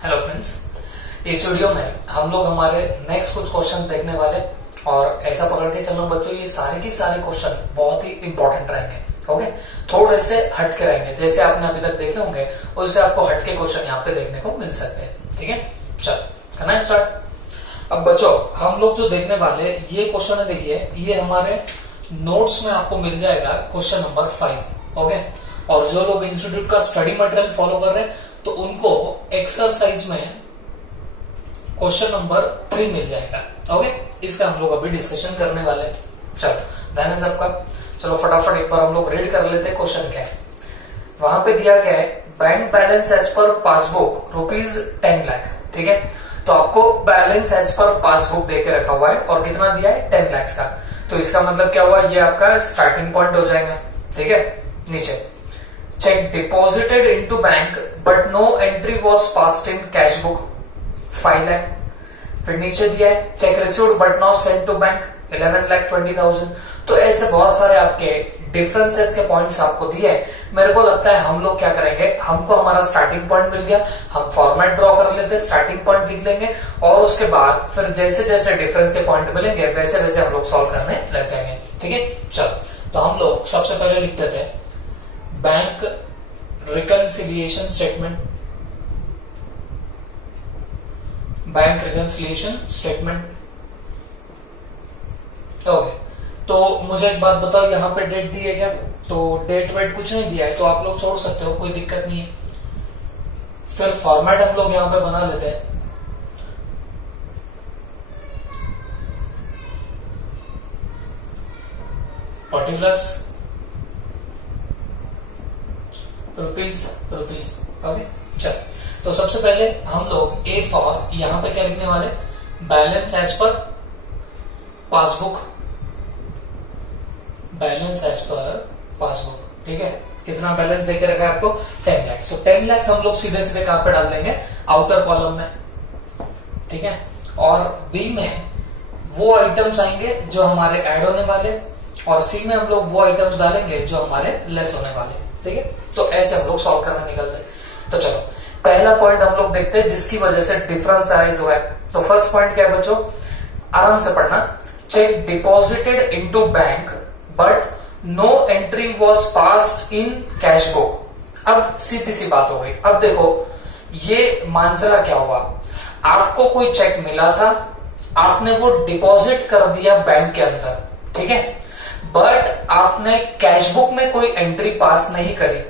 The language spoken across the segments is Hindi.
हेलो फ्रेंड्स, इस वीडियो में हम लोग हमारे नेक्स्ट कुछ क्वेश्चंस देखने वाले और ऐसा पकड़ के चलो बच्चों, ये सारे के सारे क्वेश्चन बहुत ही इंपॉर्टेंट रहेंगे। ओके, थोड़े से हट के रहेंगे, जैसे आपने अभी तक देखे होंगे उससे आपको हट के क्वेश्चन यहाँ पे देखने को मिल सकते हैं। ठीक है, चलो करना है स्टार्ट। अब बच्चों हम लोग जो देखने वाले ये क्वेश्चन है, देखिए ये हमारे नोट्स में आपको मिल जाएगा क्वेश्चन नंबर 5। ओके, और जो लोग इंस्टीट्यूट का स्टडी मटेरियल फॉलो कर रहे हैं तो उनको एक्सरसाइज में क्वेश्चन नंबर 3 मिल जाएगा। ओके, इसका हम लोग अभी डिस्कशन करने वाले हैं। चलो ध्यान है सबका, चलो फटाफट एक बार हम लोग रीड कर लेते हैं क्वेश्चन क्या है। वहां पे दिया गया है bank balance as per passbook ₹10 lakh. ठीक है, तो आपको बैलेंस एज पर पासबुक देके रखा हुआ है और कितना दिया है 10 लाख का। तो इसका मतलब क्या हुआ, ये आपका स्टार्टिंग पॉइंट हो जाएगा। ठीक है, नीचे cheque deposited into bank but no entry was passed in cash book 5 lakh. फिर नीचे दिया है cheque received but not sent to bank 11,20,000। तो ऐसे बहुत सारे आपके डिफरेंसेस के पॉइंट्स आपको दिए हैं। मेरे को लगता है हम लोग क्या करेंगे, हमको हमारा स्टार्टिंग पॉइंट मिल गया, हम फॉर्मेट ड्रॉ कर लेते हैं, स्टार्टिंग पॉइंट लिख लेंगे और उसके बाद फिर जैसे जैसे डिफरेंस के पॉइंट मिलेंगे वैसे वैसे हम लोग सॉल्व करने लग जाएंगे। ठीक है, चलो तो हम लोग सबसे पहले लिखते थे bank reconciliation statement. Bank reconciliation statement. Okay, तो मुझे एक बात बताओ, यहाँ पे डेट दी है क्या? तो डेट वेट कुछ नहीं दिया है, तो आप लोग छोड़ सकते हो, कोई दिक्कत नहीं है। फिर फॉर्मेट हम लोग यहाँ पे बना लेते हैं। Particulars rupees. ओके, चल तो सबसे पहले हम लोग ए फॉर यहां पे क्या लिखने वाले, balance as per passbook. Balance as per passbook. ठीक है, कितना बैलेंस देके रखा है आपको 10 लाख। तो 10 लाख हम लोग सीधे सीधे कहां पे डाल देंगे, आउटर कॉलम में। ठीक है, और बी में वो आइटम्स आएंगे जो हमारे ऐड होने वाले और सी में हम लोग वो आइटम्स डालेंगे जो हमारे लेस होने वाले। ठीक है, तो ऐसे हम लोग सॉल्व करना निकलते। तो चलो पहला पॉइंट हम लोग देखते हैं जिसकी वजह से डिफरेंस अराइज हुआ है। तो फर्स्ट पॉइंट क्या है बच्चों, आराम से पढ़ना। Cheque deposited into bank but no entry was passed in cash book. अब सीधी सी बात हो गई। अब देखो ये मांजरा क्या हुआ, आपको कोई चेक मिला था, आपने वो डिपॉजिट कर दिया बैंक के अंदर। ठीक है, बट आपने कैश बुक में कोई एंट्री पास नहीं करी।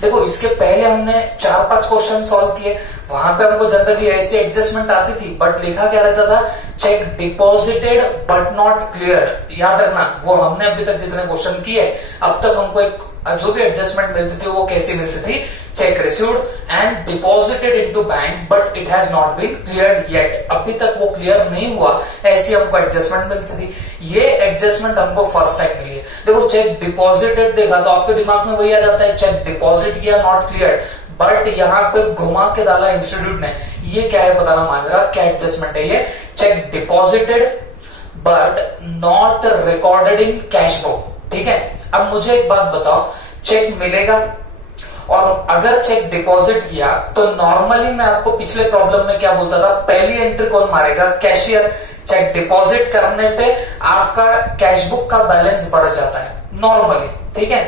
देखो इसके पहले हमने 4-5 क्वेश्चन सॉल्व किए, वहां पे हमको जनरली ऐसी एडजस्टमेंट आती थी, बट लिखा क्या रहता था, check deposited but not clear. याद रखना, वो हमने अभी तक जितने क्वेश्चन किए अब तक हमको एक जो भी एडजस्टमेंट मिलती थी वो कैसी मिलती थी, cheque received and deposited into bank but it has not been cleared yet. अभी तक वो क्लियर नहीं हुआ, ऐसी हमको एडजस्टमेंट मिलती थी। ये एडजस्टमेंट हमको फर्स्ट टाइम मिली है। देखो चेक डिपॉजिटेड देखा तो आपके दिमाग में वही आ जाता है, चेक डिपॉजिट किया नॉट क्लियर्ड, बट यहाँ पे घुमा के डाला इंस्टीट्यूट ने। ये क्या है बताना मांझरा, क्या एडजस्टमेंट है ये, check deposited but not recorded in cash book. ठीक है, अब मुझे एक बात बताओ, चेक मिलेगा और अगर चेक डिपॉजिट किया तो नॉर्मली मैं आपको पिछले प्रॉब्लम में क्या बोलता था, पहली एंट्री कौन मारेगा, कैशियर। चेक डिपॉजिट करने पे आपका कैश बुक का बैलेंस बढ़ जाता है नॉर्मली। ठीक है,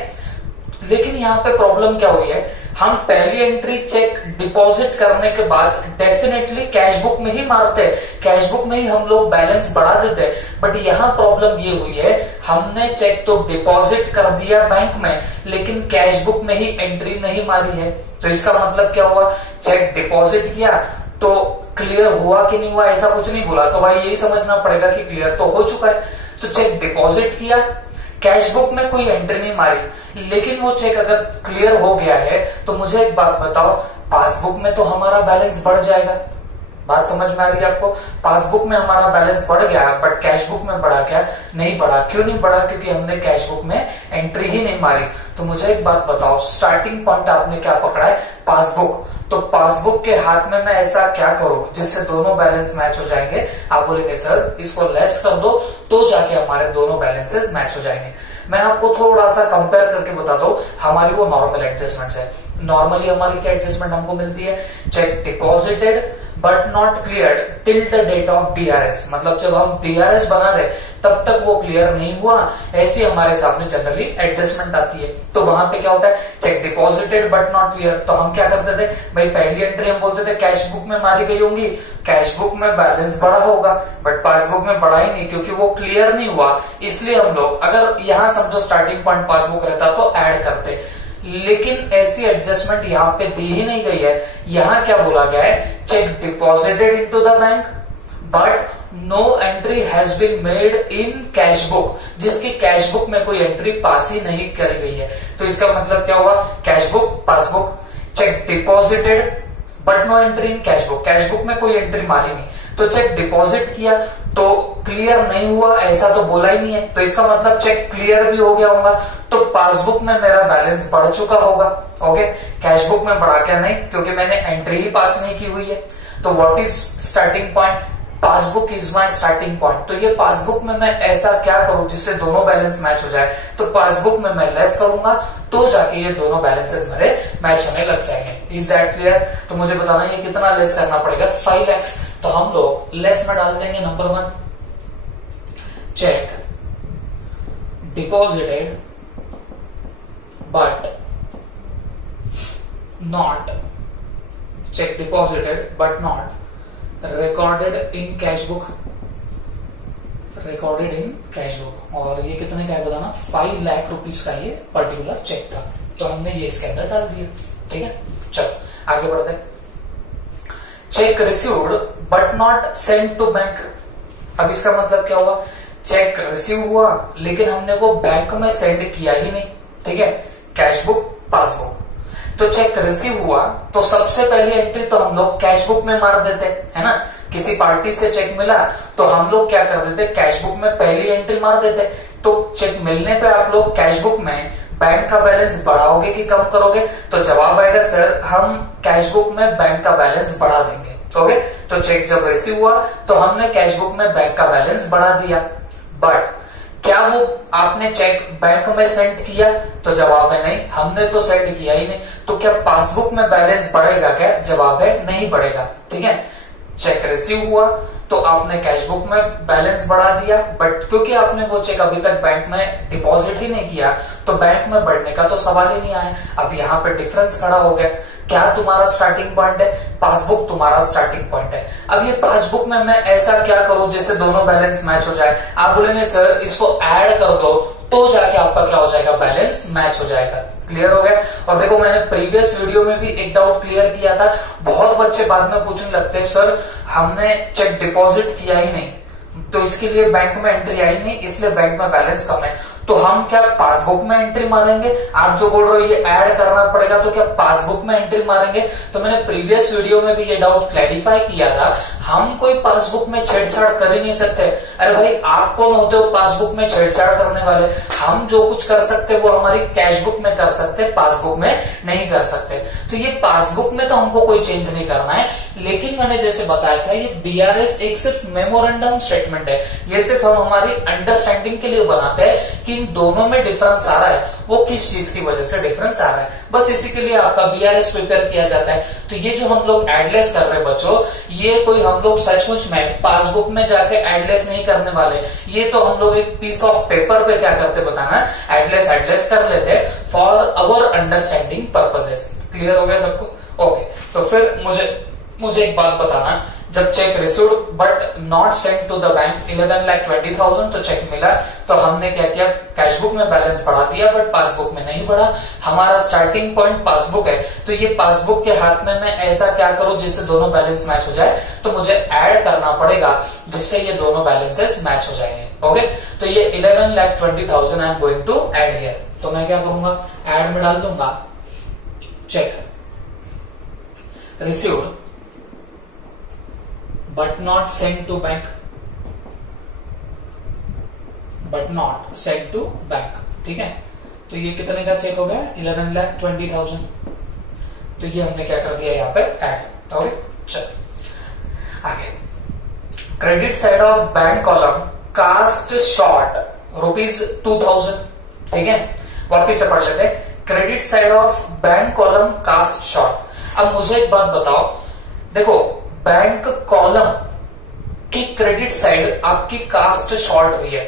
लेकिन यहाँ पे प्रॉब्लम क्या हुई है, हम पहली एंट्री चेक डिपॉजिट करने के बाद डेफिनेटली कैश बुक में ही मारते हैं, कैश बुक में ही हम लोग बैलेंस बढ़ा देते हैं। बट यहाँ प्रॉब्लम ये हुई है, हमने चेक तो डिपॉजिट कर दिया बैंक में लेकिन कैश बुक में ही एंट्री नहीं मारी है। तो इसका मतलब क्या हुआ, चेक डिपॉजिट किया तो क्लियर हुआ कि नहीं हुआ, ऐसा कुछ नहीं बोला, तो भाई यही समझना पड़ेगा कि क्लियर तो हो चुका है। तो चेक डिपॉजिट किया, कैश बुक में कोई एंट्री नहीं मारी, लेकिन वो चेक अगर क्लियर हो गया है तो मुझे एक बात बताओ, पासबुक में तो हमारा बैलेंस बढ़ जाएगा। बात समझ में आ रही है आपको, पासबुक में हमारा बैलेंस बढ़ गया बट कैश बुक में बढ़ा क्या, नहीं बढ़ा। क्यों नहीं बढ़ा, क्योंकि हमने कैश बुक में एंट्री ही नहीं मारी। तो मुझे एक बात बताओ, स्टार्टिंग पॉइंट आपने क्या पकड़ा है, पासबुक। तो पासबुक के हाथ में मैं ऐसा क्या करूं जिससे दोनों बैलेंस मैच हो जाएंगे? आप बोलेंगे सर इसको लेस कर दो तो जाके हमारे दोनों बैलेंसेस मैच हो जाएंगे। मैं आपको थोड़ा सा कंपेयर करके बताता हूँ, हमारी वो नॉर्मल एडजस्टमेंट है। नॉर्मली हमारी क्या एडजस्टमेंट हमको मिलती है, cheque deposited but not clear till the date of BRS, मतलब जब हम बीआरएस बना रहे तब तक वो क्लियर नहीं हुआ, ऐसी हमारे सामने जनरली एडजस्टमेंट आती है। तो वहां पे क्या होता है, cheque deposited but not clear, तो हम क्या करते थे भाई, पहली एंट्री हम बोलते थे कैश बुक में मारी गई होंगी, कैश बुक में बैलेंस बढ़ा होगा, बट पासबुक में बढ़ा ही नहीं क्योंकि वो क्लियर नहीं हुआ, इसलिए हम लोग अगर यहां समझो स्टार्टिंग पॉइंट पासबुक रहता तो ऐड करते, लेकिन ऐसी एडजस्टमेंट यहाँ पे दी ही नहीं गई है। यहाँ क्या बोला गया है, cheque deposited into the bank but no entry has been made in cash book, जिसकी कैश बुक में कोई एंट्री पास ही नहीं करी गई है। तो इसका मतलब क्या हुआ, cash book passbook, cheque deposited but no entry in cash book, cash book में कोई एंट्री मारी नहीं, तो चेक डिपॉजिट किया तो क्लियर नहीं हुआ, ऐसा तो बोला ही नहीं है, तो इसका मतलब चेक क्लियर भी हो गया होगा, तो पासबुक में मेरा बैलेंस बढ़ चुका होगा। ओके, कैश बुक में बढ़ा क्या, नहीं, क्योंकि मैंने एंट्री ही पास नहीं की हुई है। तो what is starting point, passbook is my starting point. तो ये पासबुक में मैं ऐसा क्या करूं जिससे दोनों बैलेंस मैच हो जाए, तो पासबुक में मैं लेस करूंगा तो जाके ये दोनों बैलेंसेस मेरे मैच होने लग जाएंगे। Is that clear? तो मुझे बताना ये कितना लेस करना पड़ेगा, 5 lakhs। तो हम लोग लेस में डाल देंगे number 1, check deposited but not, check deposited but not recorded in cash book, recorded in cash book. और ये कितने का है बताना, 5 लाख रुपीस का ये पर्टिकुलर चेक था, तो हमने ये इसके अंदर डाल दिया। ठीक है, चलो आगे बढ़ते हैं। Cheque received but not send to bank. अब इसका मतलब क्या हुआ, चेक रिसीव हुआ लेकिन हमने वो बैंक में सेंड किया ही नहीं। ठीक है, कैश बुक पासबुक, तो चेक रिसीव हुआ तो सबसे पहली एंट्री तो हम लोग कैश बुक में मार देते, है ना। किसी पार्टी से चेक मिला तो हम लोग क्या कर देते, कैश बुक में पहली एंट्री मार देते। तो चेक मिलने पे आप लोग कैश बुक में बैंक का बैलेंस बढ़ाओगे कि कम करोगे, तो जवाब आएगा सर हम कैश बुक में बैंक का बैलेंस बढ़ा देंगे। ओके, तो चेक जब रिसीव हुआ तो हमने कैश बुक में बैंक का बैलेंस बढ़ा दिया, बट क्या वो आपने चेक बैंक में सेंड किया, तो जवाब है नहीं, हमने तो सेंड किया ही नहीं। तो क्या पासबुक में बैलेंस बढ़ेगा क्या, जवाब है नहीं बढ़ेगा। ठीक है, चेक रिसीव हुआ तो आपने कैश बुक में बैलेंस बढ़ा दिया, बट क्योंकि आपने वो चेक अभी तक बैंक में डिपॉजिट ही नहीं किया तो बैंक में बढ़ने का तो सवाल ही नहीं आया। अब यहाँ पे डिफरेंस खड़ा हो गया, क्या तुम्हारा स्टार्टिंग पॉइंट है, पासबुक तुम्हारा स्टार्टिंग पॉइंट है। अब ये पासबुक में मैं ऐसा क्या करूं जिससे दोनों बैलेंस मैच हो जाए, आप बोलेंगे सर इसको ऐड कर दो तो जाके आपका क्या हो जाएगा, बैलेंस मैच हो जाएगा। क्लियर हो गया? और देखो मैंने प्रीवियस वीडियो में भी एक डाउट क्लियर किया था, बहुत बच्चे बाद में पूछने लगते हैं सर हमने चेक डिपॉजिट किया ही नहीं तो इसके लिए बैंक में एंट्री आई नहीं, इसलिए बैंक में बैलेंस कम है, तो हम क्या पासबुक में एंट्री मारेंगे। आप जो बोल रहे हो ये ऐड करना पड़ेगा, तो क्या पासबुक में एंट्री मारेंगे। तो मैंने प्रीवियस वीडियो में भी ये डाउट क्लैरिफाई किया था, हम कोई पासबुक में छेड़छाड़ कर ही नहीं सकते। अरे भाई आप कौन होते हो पासबुक में छेड़छाड़ करने वाले, हम जो कुछ कर सकते वो हमारी कैश बुक में कर सकते, पासबुक में नहीं कर सकते। तो ये पासबुक में तो हमको कोई चेंज नहीं करना है, लेकिन मैंने जैसे बताया था ये बीआरएस एक सिर्फ मेमोरेंडम स्टेटमेंट है, ये सिर्फ हम हमारी अंडरस्टैंडिंग के लिए बनाते हैं कि इन दोनों में डिफरेंस आ रहा है, वो किस चीज की वजह से डिफरेंस आ रहा है, बस इसी के लिए आपका बीआरएस प्रिपेयर किया जाता है। तो ये जो हम लोग एडलेस कर रहे हैं बच्चों, ये कोई हम लोग सचमुच में पासबुक में जाके एडलेस नहीं करने वाले, ये तो हम लोग एक पीस ऑफ पेपर पे क्या करते बताना, एडलेस कर लेते for our understanding purposes. Clear हो गया सबको? ओके, तो फिर मुझे एक बात बताना, जब cheque received but not send to the bank 11,20,000 तो चेक मिला तो हमने क्या किया, कैश बुक में बैलेंस बढ़ा दिया बट पासबुक में नहीं बढ़ा। हमारा स्टार्टिंग पॉइंट पासबुक है, तो ये पासबुक के हाथ में मैं ऐसा क्या करूं जिससे दोनों बैलेंस मैच हो जाए, तो मुझे ऐड करना पड़ेगा जिससे ये दोनों बैलेंसेस मैच हो जाएंगे। ओके, तो ये 11,20,000 I am going to add here, तो मैं क्या करूंगा, ऐड में डाल दूंगा cheque received but not sent to bank, but not sent to bank। ठीक है, तो ये कितने का चेक हो गया, 11,20,000। तो ये हमने क्या कर दिया यहाँ पे ऐड। ओके, चलो आगे, credit side of bank column cast short ₹2,000। ठीक है, वापिस से पढ़ लेते हैं, credit side of bank column cast short. अब मुझे एक बात बताओ, देखो बैंक कॉलम की क्रेडिट साइड आपकी कास्ट शॉर्ट हुई है,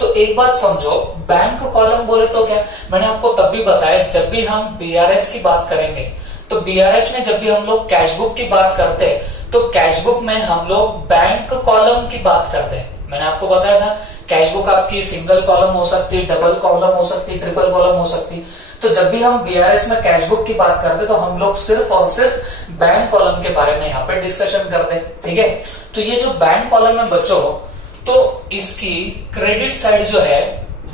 तो एक बात समझो, बैंक कॉलम बोले तो क्या, मैंने आपको तब भी बताया जब भी हम बीआरएस की बात करेंगे, तो बीआरएस में जब भी हम लोग कैश बुक की बात करते हैं तो कैश बुक में हम लोग बैंक कॉलम की बात करते हैं। मैंने आपको बताया था कैश बुक आपकी सिंगल कॉलम हो सकती, डबल कॉलम हो सकती, ट्रिपल कॉलम हो सकती। तो जब भी हम बीआरएस में कैश बुक की बात करते तो हम लोग सिर्फ और सिर्फ बैंक कॉलम के बारे में यहाँ पे डिस्कशन करते हैं, ठीक है। तो ये जो बैंक कॉलम में बच्चों, तो इसकी क्रेडिट साइड जो है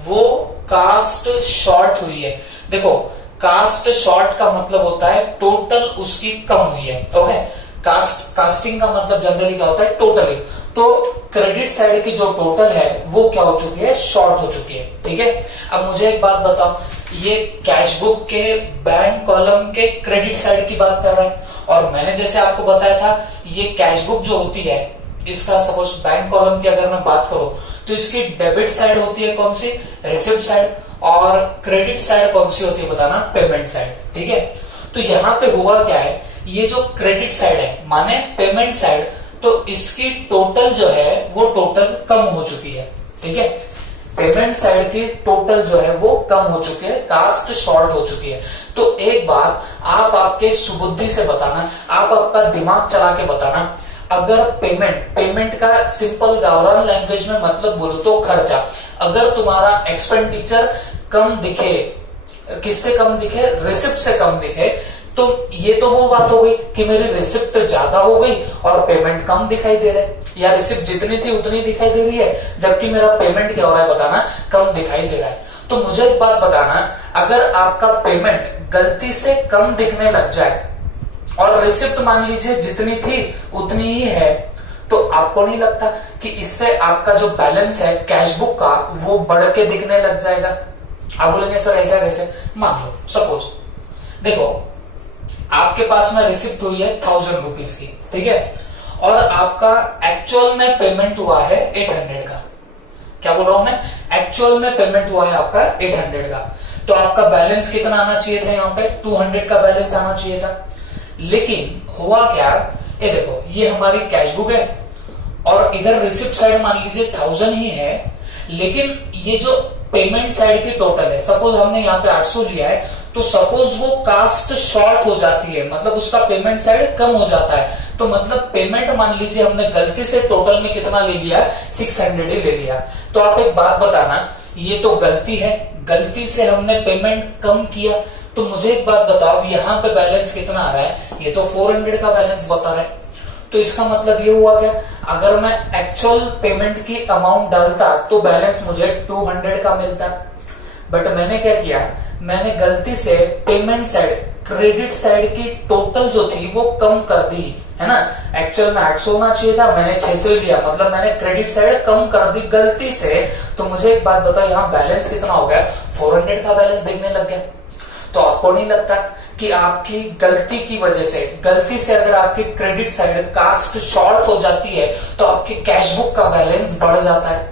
वो कास्ट शॉर्ट हुई है। देखो कास्ट शॉर्ट का मतलब होता है टोटल उसकी कम हुई है, ओके। कास्टिंग का मतलब जनरली क्या होता है, टोटली। तो क्रेडिट साइड की जो टोटल है वो क्या हो चुकी है, शॉर्ट हो चुकी है, ठीक है। अब मुझे एक बात बताओ, ये कैश बुक के बैंक कॉलम के क्रेडिट साइड की बात कर रहे हैं, और मैंने जैसे आपको बताया था ये कैश बुक जो होती है, इसका सपोज बैंक कॉलम की अगर मैं बात करूं तो इसकी डेबिट साइड होती है कौन सी, रिसिप्ट साइड, और क्रेडिट साइड कौन सी होती है बताना, पेमेंट साइड, ठीक है। तो यहाँ पे हुआ क्या है, ये जो क्रेडिट साइड है माने पेमेंट साइड, तो इसकी टोटल जो है वो टोटल कम हो चुकी है, ठीक है। पेमेंट साइड की टोटल जो है वो कम हो चुकी है, कास्ट शॉर्ट हो चुकी है। तो एक बात आप आपके सुबुद्धि से बताना, आप आपका दिमाग चला के बताना, अगर पेमेंट का सिंपल गावरान लैंग्वेज में मतलब बोलो तो खर्चा, अगर तुम्हारा एक्सपेंडिचर कम दिखे, किससे कम दिखे, रिसिप्ट से कम दिखे, तो ये तो वो बात हो गई कि मेरी रिसिप्ट ज्यादा हो गई और पेमेंट कम दिखाई दे रहा है, या रिसिप्ट जितनी थी उतनी दिखाई दे रही है जबकि मेरा पेमेंट क्या हो रहा है बताना, कम दिखाई दे रहा है। तो मुझे एक बात बताना, अगर आपका पेमेंट गलती से कम दिखने लग जाए और रिसिप्ट मान लीजिए जितनी थी उतनी ही है, तो आपको नहीं लगता कि इससे आपका जो बैलेंस है कैश बुक का वो बढ़ के दिखने लग जाएगा। आप बोलेंगे सर ऐसा कैसे, मान लो सपोज देखो आपके पास में रिसिप्ट हुई है 1000 रुपीज की, ठीक है, और आपका एक्चुअल में पेमेंट हुआ है 800 का। क्या बोल रहा हूं मैं, एक्चुअल में पेमेंट हुआ है आपका 800 का, तो आपका बैलेंस कितना आना चाहिए था, यहाँ पे 200 का बैलेंस आना चाहिए था। लेकिन हुआ क्या, ये देखो ये हमारी कैश बुक है और इधर रिसिप्ट साइड मान लीजिए 1000 ही है, लेकिन ये जो पेमेंट साइड की टोटल है, सपोज हमने यहाँ पे 800 लिया है, तो सपोज वो कास्ट शॉर्ट हो जाती है, मतलब उसका पेमेंट साइड कम हो जाता है, तो मतलब पेमेंट मान लीजिए हमने गलती से टोटल में कितना ले लिया, 600 ही ले लिया। तो आप एक बात बताना, ये तो गलती है, गलती से हमने पेमेंट कम किया, तो मुझे एक बात बताओ यहाँ पे बैलेंस कितना आ रहा है, ये तो 400 का बैलेंस बता रहा है। तो इसका मतलब ये हुआ क्या, अगर मैं एक्चुअल पेमेंट की अमाउंट डालता तो बैलेंस मुझे 200 का मिलता, बट मैंने क्या किया, मैंने गलती से पेमेंट साइड, क्रेडिट साइड की टोटल जो थी वो कम कर दी, है ना। एक्चुअल में 800 होना चाहिए था, मैंने 600 ही लिया, मतलब मैंने क्रेडिट साइड कम कर दी गलती से। तो मुझे एक बात बताओ, यहाँ बैलेंस कितना हो गया, 400 का बैलेंस देखने लग गया। तो आपको नहीं लगता कि आपकी गलती की वजह से, गलती से अगर आपकी क्रेडिट साइड कास्ट शॉर्ट हो जाती है तो आपकी कैश बुक का बैलेंस बढ़ जाता है।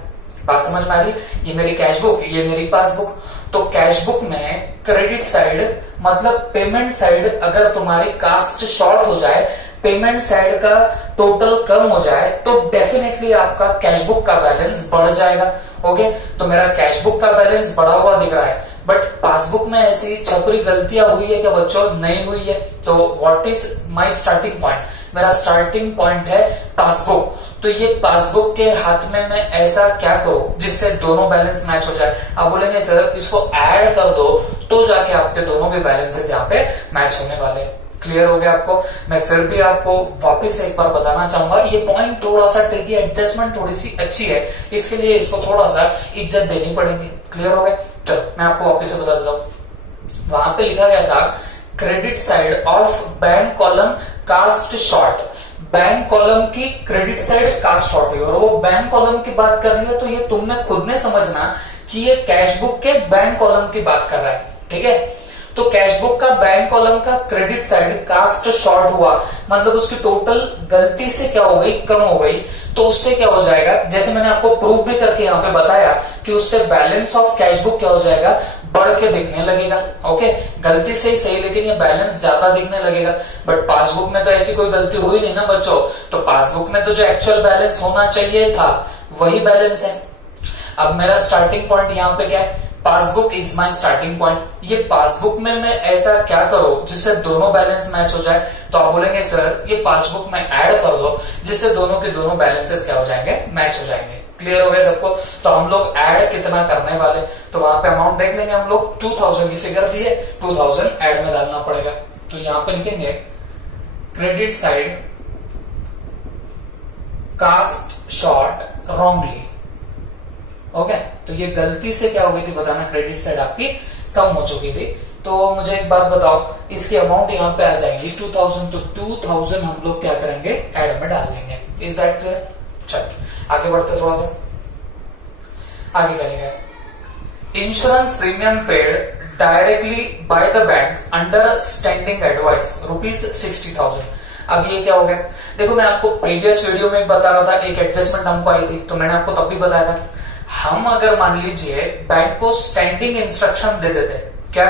बात समझ में आ रही, ये मेरी कैश बुक, ये मेरी पासबुक, तो कैश बुक में क्रेडिट साइड मतलब पेमेंट साइड अगर तुम्हारी कास्ट शॉर्ट हो जाए, पेमेंट साइड का टोटल कम हो जाए, तो डेफिनेटली आपका कैश बुक का बैलेंस बढ़ जाएगा। ओके, तो मेरा कैश बुक का बैलेंस बढ़ा हुआ दिख रहा है, बट पासबुक में ऐसी छपरी गलतियां हुई है क्या बच्चों, नहीं हुई है। तो what is my starting point, मेरा स्टार्टिंग पॉइंट है पासबुक। तो ये पासबुक के हाथ में मैं ऐसा क्या करूं जिससे दोनों बैलेंस मैच हो जाए। आप बोलेंगे सर इसको ऐड कर दो, तो जाके आपके दोनों भी बैलेंसेस यहाँ पे मैच होने वाले। क्लियर हो गया आपको। मैं फिर भी आपको वापस एक बार बताना चाहूंगा, ये पॉइंट थोड़ा सा ट्रिकी, एडजस्टमेंट थोड़ी सी अच्छी है, इसके लिए इसको थोड़ा सा इज्जत देनी पड़ेगी। क्लियर हो गया। चलो मैं आपको वापस से बता देता हूँ। वहां पे लिखा गया था credit side of bank column cast short, bank column की क्रेडिट साइड कास्ट शॉर्ट हुई, और वो बैंक कॉलम की बात कर रही है, तो ये तुमने खुद ने समझना कि ये कैश बुक के बैंक कॉलम की बात कर रहा है। ठीक है, तो कैश बुक का बैंक कॉलम का क्रेडिट साइड कास्ट शॉर्ट हुआ, मतलब उसकी टोटल गलती से क्या हो गई, कम हो गई। तो उससे क्या हो जाएगा, जैसे मैंने आपको प्रूफ भी करके यहाँ पे बताया कि उससे बैलेंस ऑफ कैश बुक क्या हो जाएगा, बढ़ के दिखने लगेगा। ओके, गलती से ही सही, लेकिन ये बैलेंस ज्यादा दिखने लगेगा। बट पासबुक में तो ऐसी कोई गलती हुई नहीं ना बच्चों, तो पासबुक में तो जो एक्चुअल बैलेंस होना चाहिए था वही बैलेंस है। अब मेरा स्टार्टिंग पॉइंट यहाँ पे क्या है, passbook is my starting point. ये पासबुक में मैं ऐसा क्या करूं जिससे दोनों बैलेंस मैच हो जाए, तो आप बोलेंगे सर ये पासबुक में ऐड कर दो जिससे दोनों के दोनों बैलेंसेस क्या हो जाएंगे, मैच हो जाएंगे। क्लियर हो गया सबको? तो हम लोग ऐड कितना करने वाले, तो वहां पे अमाउंट देख लेंगे हम लोग, 2000 की फिगर दी है, 2000 ऐड में डालना पड़ेगा। तो यहां पे लिखेंगे credit side cast short wrongly. Okay, तो ये गलती से क्या हो गई थी बताना, क्रेडिट साइड आपकी कम हो चुकी थी। तो मुझे एक बात बताओ, इसकी अमाउंट यहाँ पे आ जाएगी 2000, तो 2000 हम लोग क्या करेंगे, ऐड में डाल देंगे। Is that clear? चलो आगे बढ़ते थोड़ा सा, आगे करेंगे। Insurance premium paid directly by the bank under standing advice ₹60,000। अब ये क्या हो गया, देखो मैं आपको प्रीवियस वीडियो में बता रहा था, एक एडजस्टमेंट हमको आई थी, तो मैंने आपको तब भी बताया था, हम अगर मान लीजिए बैंक को स्टैंडिंग इंस्ट्रक्शन दे देते क्या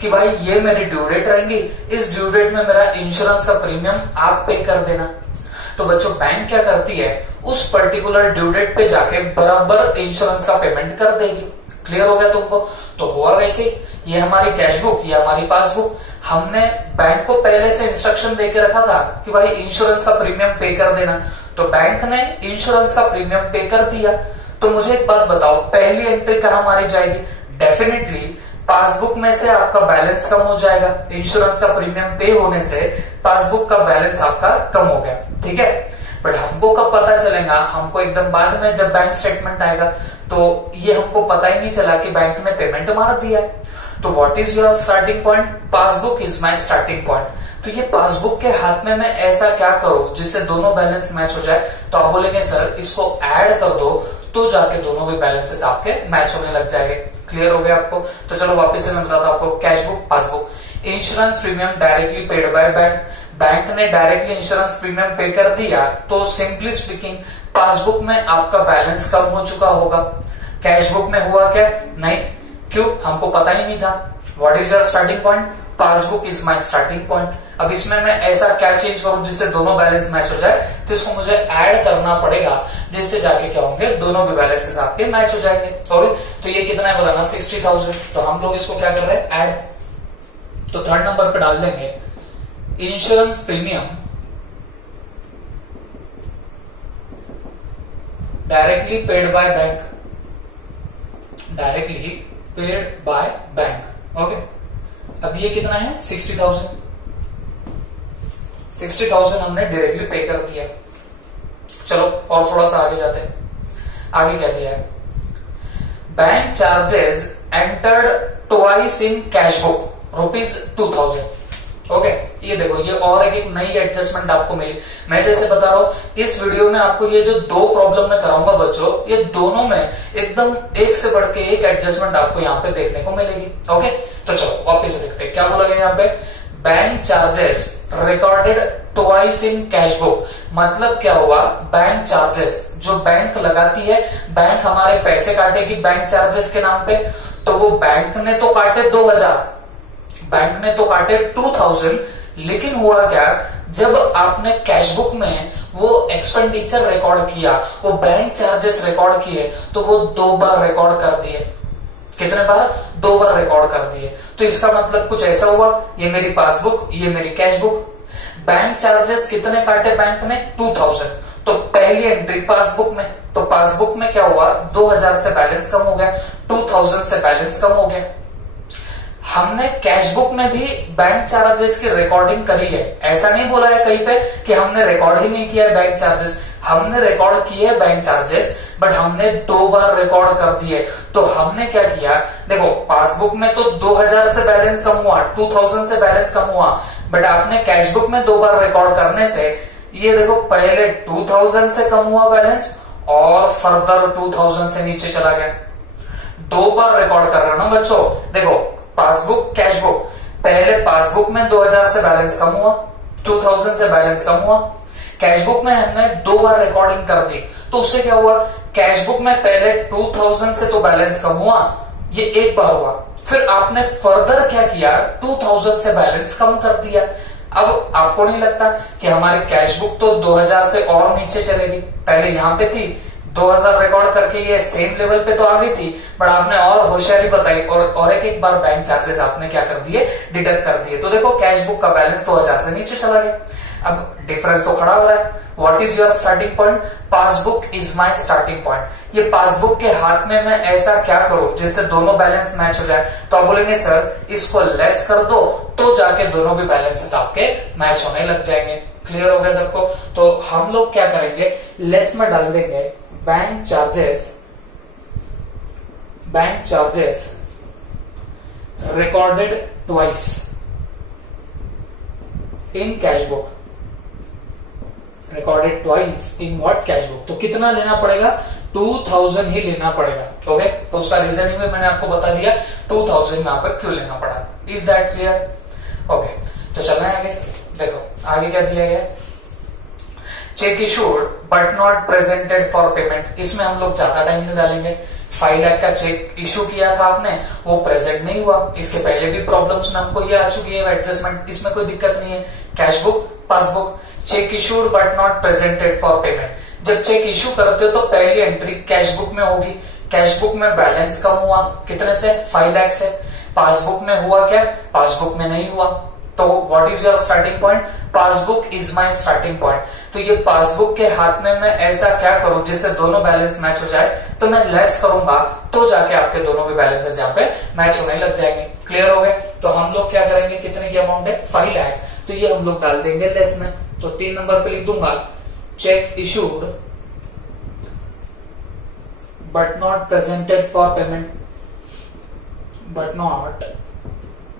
कि भाई ये मेरी ड्यू डेट रहेंगी, इस ड्यू डेट में मेरा इंश्योरेंस का प्रीमियम आप पे कर देना, तो बच्चों बैंक क्या करती है, उस पर्टिकुलर ड्यू डेट पे जाके बराबर इंश्योरेंस का पेमेंट कर देगी। क्लियर हो गया तुमको? तो हुआ वैसे, ये हमारी कैश बुक, ये हमारी पासबुक, हमने बैंक को पहले से इंस्ट्रक्शन दे के रखा था कि भाई इंश्योरेंस का प्रीमियम पे कर देना, तो बैंक ने इंश्योरेंस का प्रीमियम पे कर दिया। तो मुझे एक बात बताओ, पहली एंट्री कहां मारी जाएगी? डेफिनेटली पासबुक में से आपका बैलेंस कम हो जाएगा, इंश्योरेंस का प्रीमियम पे होने से पासबुक का बैलेंस आपका कम हो गया, ठीक है। बट हमको कब पता चलेगा, हमको एकदम बाद में जब बैंक स्टेटमेंट आएगा, तो ये हमको पता ही नहीं चला कि बैंक ने पेमेंट मार दिया है। तो what is your starting point? Passbook is my starting point. तो ये पासबुक के हाथ में मैं ऐसा क्या करूं जिससे दोनों बैलेंस मैच हो जाए, तो आप बोलेंगे सर इसको ऐड कर दो, तो जाके दोनों भी बैलेंसेस आपके मैच होने लग जाएंगे। क्लियर हो गया आपको? तो चलो वापस से मैं बताता हूं आपको, cash book, passbook. Insurance premium directly paid by bank, bank ने डायरेक्टली इंश्योरेंस प्रीमियम पे कर दिया, तो सिंपली स्पीकिंग पासबुक में आपका बैलेंस कम हो चुका होगा। कैश बुक में हुआ क्या? नहीं, क्यों? हमको पता ही नहीं था। What is your starting point? Passbook is my starting point. अब इसमें मैं ऐसा क्या चेंज करूं जिससे दोनों बैलेंस मैच हो जाए, तो इसको मुझे ऐड करना पड़ेगा, जिससे जाके क्या होंगे, दोनों भी बैलेंसेस आपके मैच हो जाएंगे। ओके, तो ये कितना है बताना, 60,000। तो हम लोग इसको क्या कर रहे हैं, ऐड। तो थर्ड नंबर पे डाल देंगे insurance premium directly paid by bank, directly paid by bank. Okay, अब ये कितना है, 60,000। 60,000 हमने डायरेक्टली पे कर दिया। चलो और थोड़ा सा आगे जाते हैं। आगे क्या दिया है, bank charges entered twice in cash book ₹2000। Okay, ये देखो, ये और एक नई एडजस्टमेंट आपको मिली। मैं जैसे बता रहा हूं, इस वीडियो में आपको ये जो दो प्रॉब्लम मैं कराऊंगा बच्चों, ये दोनों में एकदम एक से बढ़ के एक एडजस्टमेंट आपको यहाँ पे देखने को मिलेगी। ओके, तो चलो वापिस देखते हैं क्या बोला गया यहाँ पे, बैंक चार्जेस रिकॉर्डेड ट्वाइस इन कैश बुक। मतलब क्या हुआ, बैंक चार्जेस जो बैंक लगाती है, बैंक हमारे पैसे काटेगी बैंक चार्जेस के नाम पे, तो वो बैंक ने तो काटे 2000, बैंक ने तो काटे 2000, लेकिन हुआ क्या, जब आपने कैश बुक में वो एक्सपेंडिचर रिकॉर्ड किया, वो बैंक चार्जेस रिकॉर्ड किए, तो वो 2 बार रिकॉर्ड कर दिए। कितने बार? 2 बार रिकॉर्ड कर दिए। तो इसका मतलब कुछ ऐसा हुआ, ये मेरी पासबुक, ये मेरी कैश बुक, बैंक चार्जेस कितने काटे बैंक ने, 2000। तो पहली एंट्री पासबुक में, तो पासबुक में क्या हुआ, 2000 से बैलेंस कम हो गया, 2000 से बैलेंस कम हो गया। हमने कैश बुक में भी बैंक चार्जेस की रिकॉर्डिंग करी है, ऐसा नहीं बोला है कहीं पे कि हमने रिकॉर्ड ही नहीं किया है बैंक चार्जेस। हमने रिकॉर्ड किए बैंक चार्जेस, बट हमने 2 बार रिकॉर्ड कर दिए। तो हमने क्या किया, देखो पासबुक में तो 2000 से बैलेंस कम हुआ, 2000 से बैलेंस कम हुआ, बट आपने कैश बुक में 2 बार रिकॉर्ड करने से ये देखो, पहले 2000 से कम हुआ बैलेंस और फर्दर 2000 से नीचे चला गया। 2 बार रिकॉर्ड कर रहे हो ना बच्चों। देखो पासबुक, कैश बुक, पहले पासबुक में 2000 से बैलेंस कम हुआ, 2000 से बैलेंस कम हुआ, कैश बुक में हमने 2 बार रिकॉर्डिंग कर दी, तो उससे क्या हुआ, कैश बुक में पहले 2000 से तो बैलेंस कम हुआ, ये एक बार हुआ, फिर आपने फर्दर क्या किया, 2000 से बैलेंस कम कर दिया। अब आपको नहीं लगता कि हमारी कैश बुक तो 2000 से और नीचे चलेगी, पहले यहां पे थी 2000 रिकॉर्ड करके ये सेम लेवल पे तो आ गई थी, बट आपने और होशियारी बताई और एक बार बैंक चार्जेस आपने क्या कर दिए, डिडक्ट कर दिए। तो देखो कैश बुक का बैलेंस 2000 से नीचे चला गया। अब डिफरेंस तो खड़ा हो रहा है। What is your starting point? Passbook is my starting point. ये पासबुक के हाथ में मैं ऐसा क्या करूं जिससे दोनों बैलेंस मैच हो जाए? तो आप बोलेंगे सर इसको लेस कर दो, तो जाके दोनों भी बैलेंसेस आपके मैच होने लग जाएंगे। क्लियर हो गया सबको? तो हम लोग क्या करेंगे, लेस में डाल देंगे bank charges recorded twice in cash book, recorded twice in what, cash book. तो कितना लेना पड़ेगा? 2000 ही लेना पड़ेगा। ओके, तो उसका रीजनिंग में मैंने आपको बता दिया 2000 यहां पर क्यों लेना पड़ा। Is that clear? ओके, तो चलना है आगे। देखो आगे क्या दिया गया, check issued but not presented for payment. इसमें हम लोग ज्यादा टाइम नहीं डालेंगे। 5 लाख का चेक इशू किया था आपने, वो प्रेजेंट नहीं हुआ। इसके पहले भी प्रॉब्लम्स में हमको ये आ चुकी है एडजस्टमेंट, इसमें कोई दिक्कत नहीं है। Cash book, passbook, check issued but not presented for payment. जब चेक इशू करते हो तो पहली एंट्री कैश बुक में होगी। कैश बुक में बैलेंस कम हुआ, कितने से? 5 लाख से। पासबुक में हुआ क्या? पासबुक में नहीं हुआ। तो what is your starting point? Passbook is my starting point. तो ये पासबुक के हाथ में मैं ऐसा क्या करूं जिससे दोनों बैलेंस मैच हो जाए? तो मैं लेस करूंगा, तो जाके आपके दोनों भी बैलेंसेस यहाँ पे मैच होने लग जाएंगे। क्लियर हो गए? तो हम लोग क्या करेंगे, कितने की अमाउंट है? 5 लाख। तो ये हम लोग डाल देंगे लेस में। तो 3 नंबर पे लिख दूंगा check issued but not presented for payment, but not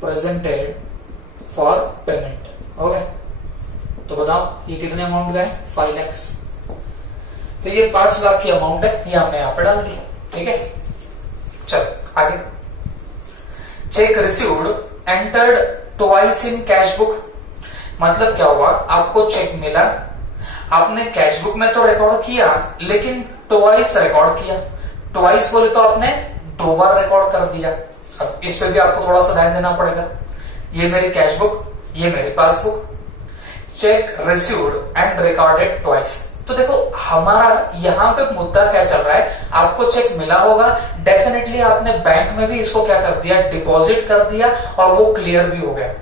presented for payment. Okay, तो बताओ ये कितने अमाउंट का है? 5 लाख। तो ये 5 लाख की अमाउंट है, ये हमने यहां पे डाल दी। ठीक है, चलो आगे। Check received entered twice in cash book. मतलब क्या हुआ, आपको चेक मिला, आपने कैश बुक में तो रिकॉर्ड किया लेकिन ट्वाइस रिकॉर्ड किया। ट्वाइस बोले तो आपने 2 बार रिकॉर्ड कर दिया। अब इस पे भी आपको थोड़ा सा ध्यान देना पड़ेगा। ये मेरी कैश बुक, ये मेरी passbook. Check received and recorded twice. तो देखो हमारा यहाँ पे मुद्दा क्या चल रहा है, आपको चेक मिला होगा, डेफिनेटली आपने बैंक में भी इसको क्या कर दिया, डिपॉजिट कर दिया और वो क्लियर भी हो गया।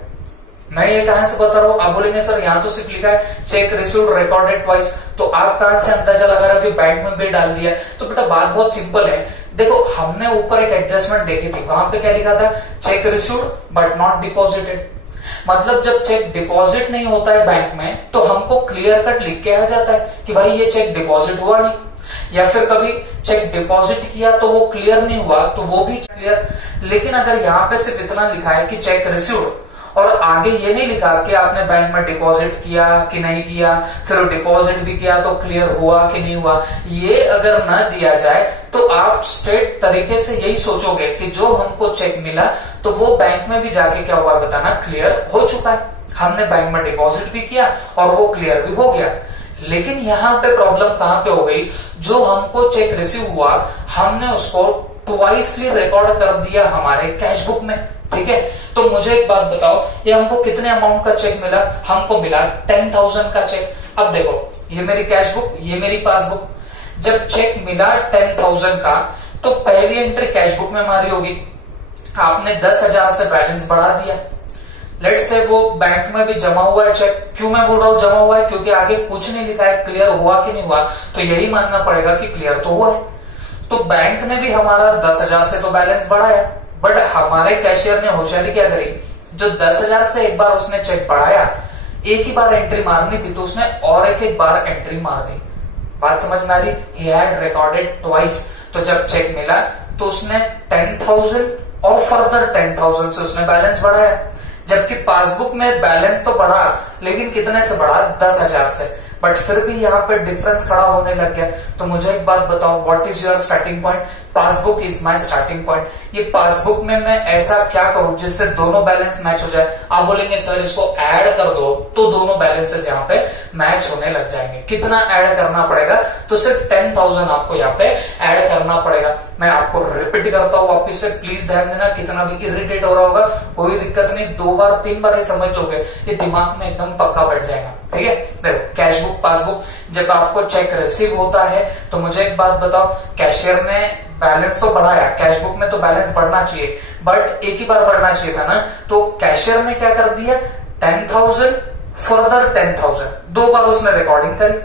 मैं ये कहां से बता रहा हूं? आप बोलेंगे सर यहाँ तो सिर्फ लिखा है चेक रिसीव्ड रिकॉर्डेड ट्वाइस, तो आप कहां से अंदाजा लगा रहे हो कि बैंक में भी डाल दिया? तो बेटा बात बहुत सिंपल है। देखो हमने ऊपर एक एडजस्टमेंट देखी थी, वहां पे क्या लिखा था? Check received but not deposited. मतलब जब चेक डिपॉजिट नहीं होता है बैंक में तो हमको क्लियर कट लिख के आ जाता है कि भाई ये चेक डिपॉजिट हुआ नहीं, या फिर कभी चेक डिपॉजिट किया तो वो क्लियर नहीं हुआ तो वो भी क्लियर। लेकिन अगर यहाँ पे सिर्फ इतना लिखा है कि चेक रिसीव्ड और आगे ये नहीं लिखा कि आपने बैंक में डिपॉजिट किया कि नहीं किया, फिर डिपॉजिट भी किया तो क्लियर हुआ कि नहीं हुआ, ये अगर ना दिया जाए तो आप स्ट्रेट तरीके से यही सोचोगे कि जो हमको चेक मिला तो वो बैंक में भी जाके क्या हुआ बताना, क्लियर हो चुका है। हमने बैंक में डिपॉजिट भी किया और वो क्लियर भी हो गया। लेकिन यहाँ पे प्रॉब्लम कहां पे हो गई, जो हमको चेक रिसीव हुआ हमने उसको ट्वाइसली रिकॉर्ड कर दिया हमारे कैश बुक में। ठीक है, तो मुझे एक बात बताओ, ये हमको कितने अमाउंट का चेक मिला? हमको मिला 10,000 का चेक। अब देखो ये मेरी कैश बुक, ये मेरी पासबुक। जब चेक मिला 10,000 का तो पहली एंट्री कैश बुक में मारी होगी, आपने 10,000 से बैलेंस बढ़ा दिया। लेट्स से वो बैंक में भी जमा हुआ है चेक। क्यों मैं बोल रहा हूं जमा हुआ है? क्योंकि आगे कुछ नहीं लिखा है क्लियर हुआ कि नहीं हुआ, तो यही मानना पड़ेगा कि क्लियर तो हुआ है। तो बैंक ने भी हमारा 10,000 से तो बैलेंस बढ़ाया, बट हमारे कैशियर ने होशियारी क्या करी, जो 10,000 से एक बार उसने चेक बढ़ाया, एक ही बार एंट्री मारनी थी तो उसने और एक बार एंट्री मार दी। बात समझ में आ रही? He had recorded twice. तो जब चेक मिला तो उसने 10,000 और फर्दर 10,000 से उसने बैलेंस बढ़ाया। जबकि पासबुक में बैलेंस तो बढ़ा लेकिन कितने से बढ़ा? 10,000 से। बट फिर भी यहाँ पे डिफरेंस खड़ा होने लग गया। तो मुझे एक बात बताओ, what is your starting point? Passbook is my starting point. ये पासबुक में मैं ऐसा क्या करूं जिससे दोनों बैलेंस मैच हो जाए? आप बोलेंगे सर इसको ऐड कर दो तो दोनों बैलेंस बैलेंसेस यहाँ पे मैच होने लग जाएंगे। कितना ऐड करना पड़ेगा, तो सिर्फ 10,000 आपको यहाँ पे ऐड करना पड़ेगा। मैं आपको रिपीट करता हूँ वापिस से, प्लीज ध्यान देना। कितना भी इरिटेट हो रहा होगा कोई दिक्कत नहीं, 2 बार 3 बार ही समझ लोगे, ये दिमाग में एकदम पक्का बैठ जाएगा। ठीक है, देखो कैशबुक पासबुक जब आपको चेक रिसीव होता है तो मुझे एक बात बताओ, कैशियर ने बैलेंस तो बढ़ाया, कैशबुक में तो बैलेंस बढ़ना चाहिए, बट एक ही बार बढ़ना चाहिए था ना, तो कैशियर ने क्या कर दिया, 10,000 फर्दर 10,000, 2 बार उसने रिकॉर्डिंग करी।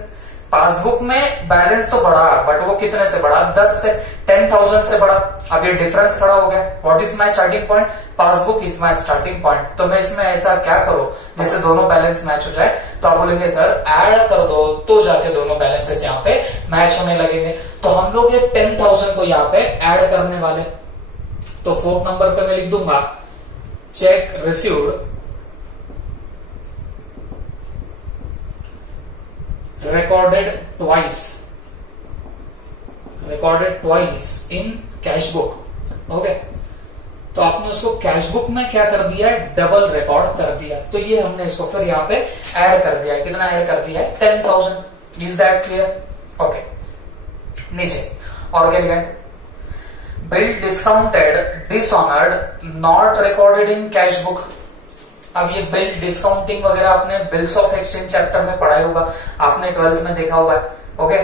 पासबुक में बैलेंस तो बढ़ा, बट वो कितने से बढ़ा, 10 से 10,000 से बढ़ा। अब ये डिफरेंस खड़ा हो गया। What is my starting point, passbook is my starting point. तो मैं इसमें ऐसा क्या करूं जिससे दोनों बैलेंस मैच हो जाए, तो आप बोलेंगे सर ऐड कर दो, तो जाके दोनों बैलेंसेस यहाँ पे मैच होने लगेंगे। तो हम लोग ये 10,000 को यहाँ पे ऐड करने वाले, तो 4th नंबर पे मैं लिख दूंगा cheque received recorded twice in cash book. Okay, तो आपने उसको कैश बुक में क्या कर दिया है, डबल रिकॉर्ड कर दिया। तो ये हमने इसको फिर यहाँ पे ऐड कर दिया है। कितना ऐड कर दिया है, 10,000। Is that clear? ओके, नीचे और क्या लिखा है, bill discounted dishonoured not recorded in cash book. अब ये बिल डिस्काउंटिंग वगैरह आपने बिल्स ऑफ एक्सचेंज चैप्टर में पढ़ाया होगा, आपने 12th में देखा होगा। ओके,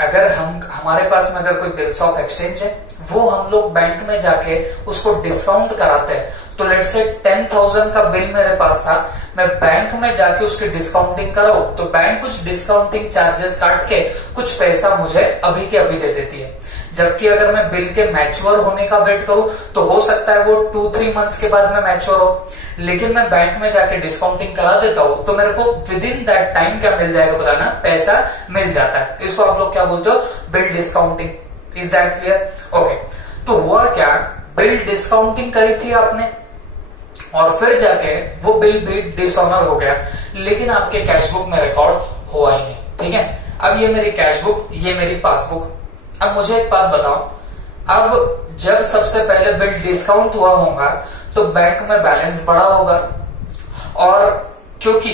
अगर हमारे पास में अगर कोई बिल्स ऑफ एक्सचेंज है, वो हम लोग बैंक में जाके उसको डिस्काउंट कराते हैं, तो लेट्स से 10,000 का बिल मेरे पास था, मैं बैंक में जाके उसकी डिस्काउंटिंग कराऊं, तो बैंक कुछ डिस्काउंटिंग चार्जेस काट के कुछ पैसा मुझे अभी के अभी दे देती है। जबकि अगर मैं बिल के मैच्योर होने का वेट करूं, तो हो सकता है वो 2-3 मंथ्स के बाद में मैच्योर हो, लेकिन मैं बैंक में जाके डिस्काउंटिंग करा देता हूं, तो मेरे को विद इन दैट टाइम क्या मिल जाएगा बताना, पैसा मिल जाता है। तो इसको आप लोग क्या बोलते हो, bill discounting. Is that clear? Okay, तो हुआ क्या, बिल डिस्काउंटिंग करी थी आपने और फिर जाके वो बिल भी डिसऑनर हो गया, लेकिन आपके कैश बुक में रिकॉर्ड हुआ ही नहीं। ठीक है, अब ये मेरी कैश बुक, ये मेरी पासबुक। अब मुझे एक बात बताओ, अब जब सबसे पहले बिल डिस्काउंट हुआ होगा तो बैंक में बैलेंस बढ़ा होगा, और क्योंकि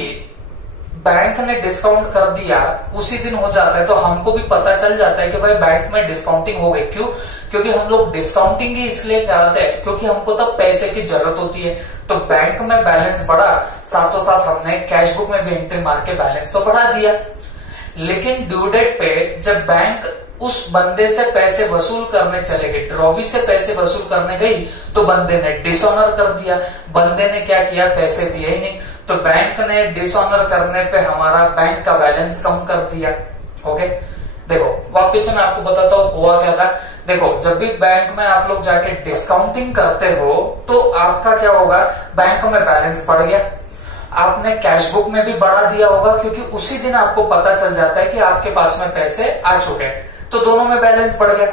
बैंक ने डिस्काउंट कर दिया उसी दिन हो जाता है, तो हमको भी पता चल जाता है कि भाई बैंक में डिस्काउंटिंग हो गई। क्यों? क्योंकि हम लोग डिस्काउंटिंग ही इसलिए कराते हैं क्योंकि हमको तब पैसे की जरूरत होती है। तो बैंक में बैलेंस बढ़ा, साथों साथ हमने कैश बुक में भी एंट्री मार के बैलेंस तो बढ़ा दिया। लेकिन ड्यू डेट पे जब बैंक उस बंदे से पैसे वसूल करने चले गए, ड्रॉवी से पैसे वसूल करने गई, तो बंदे ने डिसऑनर कर दिया। बंदे ने क्या किया, पैसे दिए ही नहीं, तो बैंक ने डिसऑनर करने पे हमारा बैंक का बैलेंस कम कर दिया। ओके, देखो वापिस से मैं आपको बताता हूँ हुआ क्या था। देखो, जब भी बैंक में आप लोग जाके डिस्काउंटिंग करते हो तो आपका क्या होगा, बैंक में बैलेंस बढ़ गया। आपने कैश बुक में भी बढ़ा दिया होगा क्योंकि उसी दिन आपको पता चल जाता है कि आपके पास में पैसे आ चुके हैं, तो दोनों में बैलेंस बढ़ गया।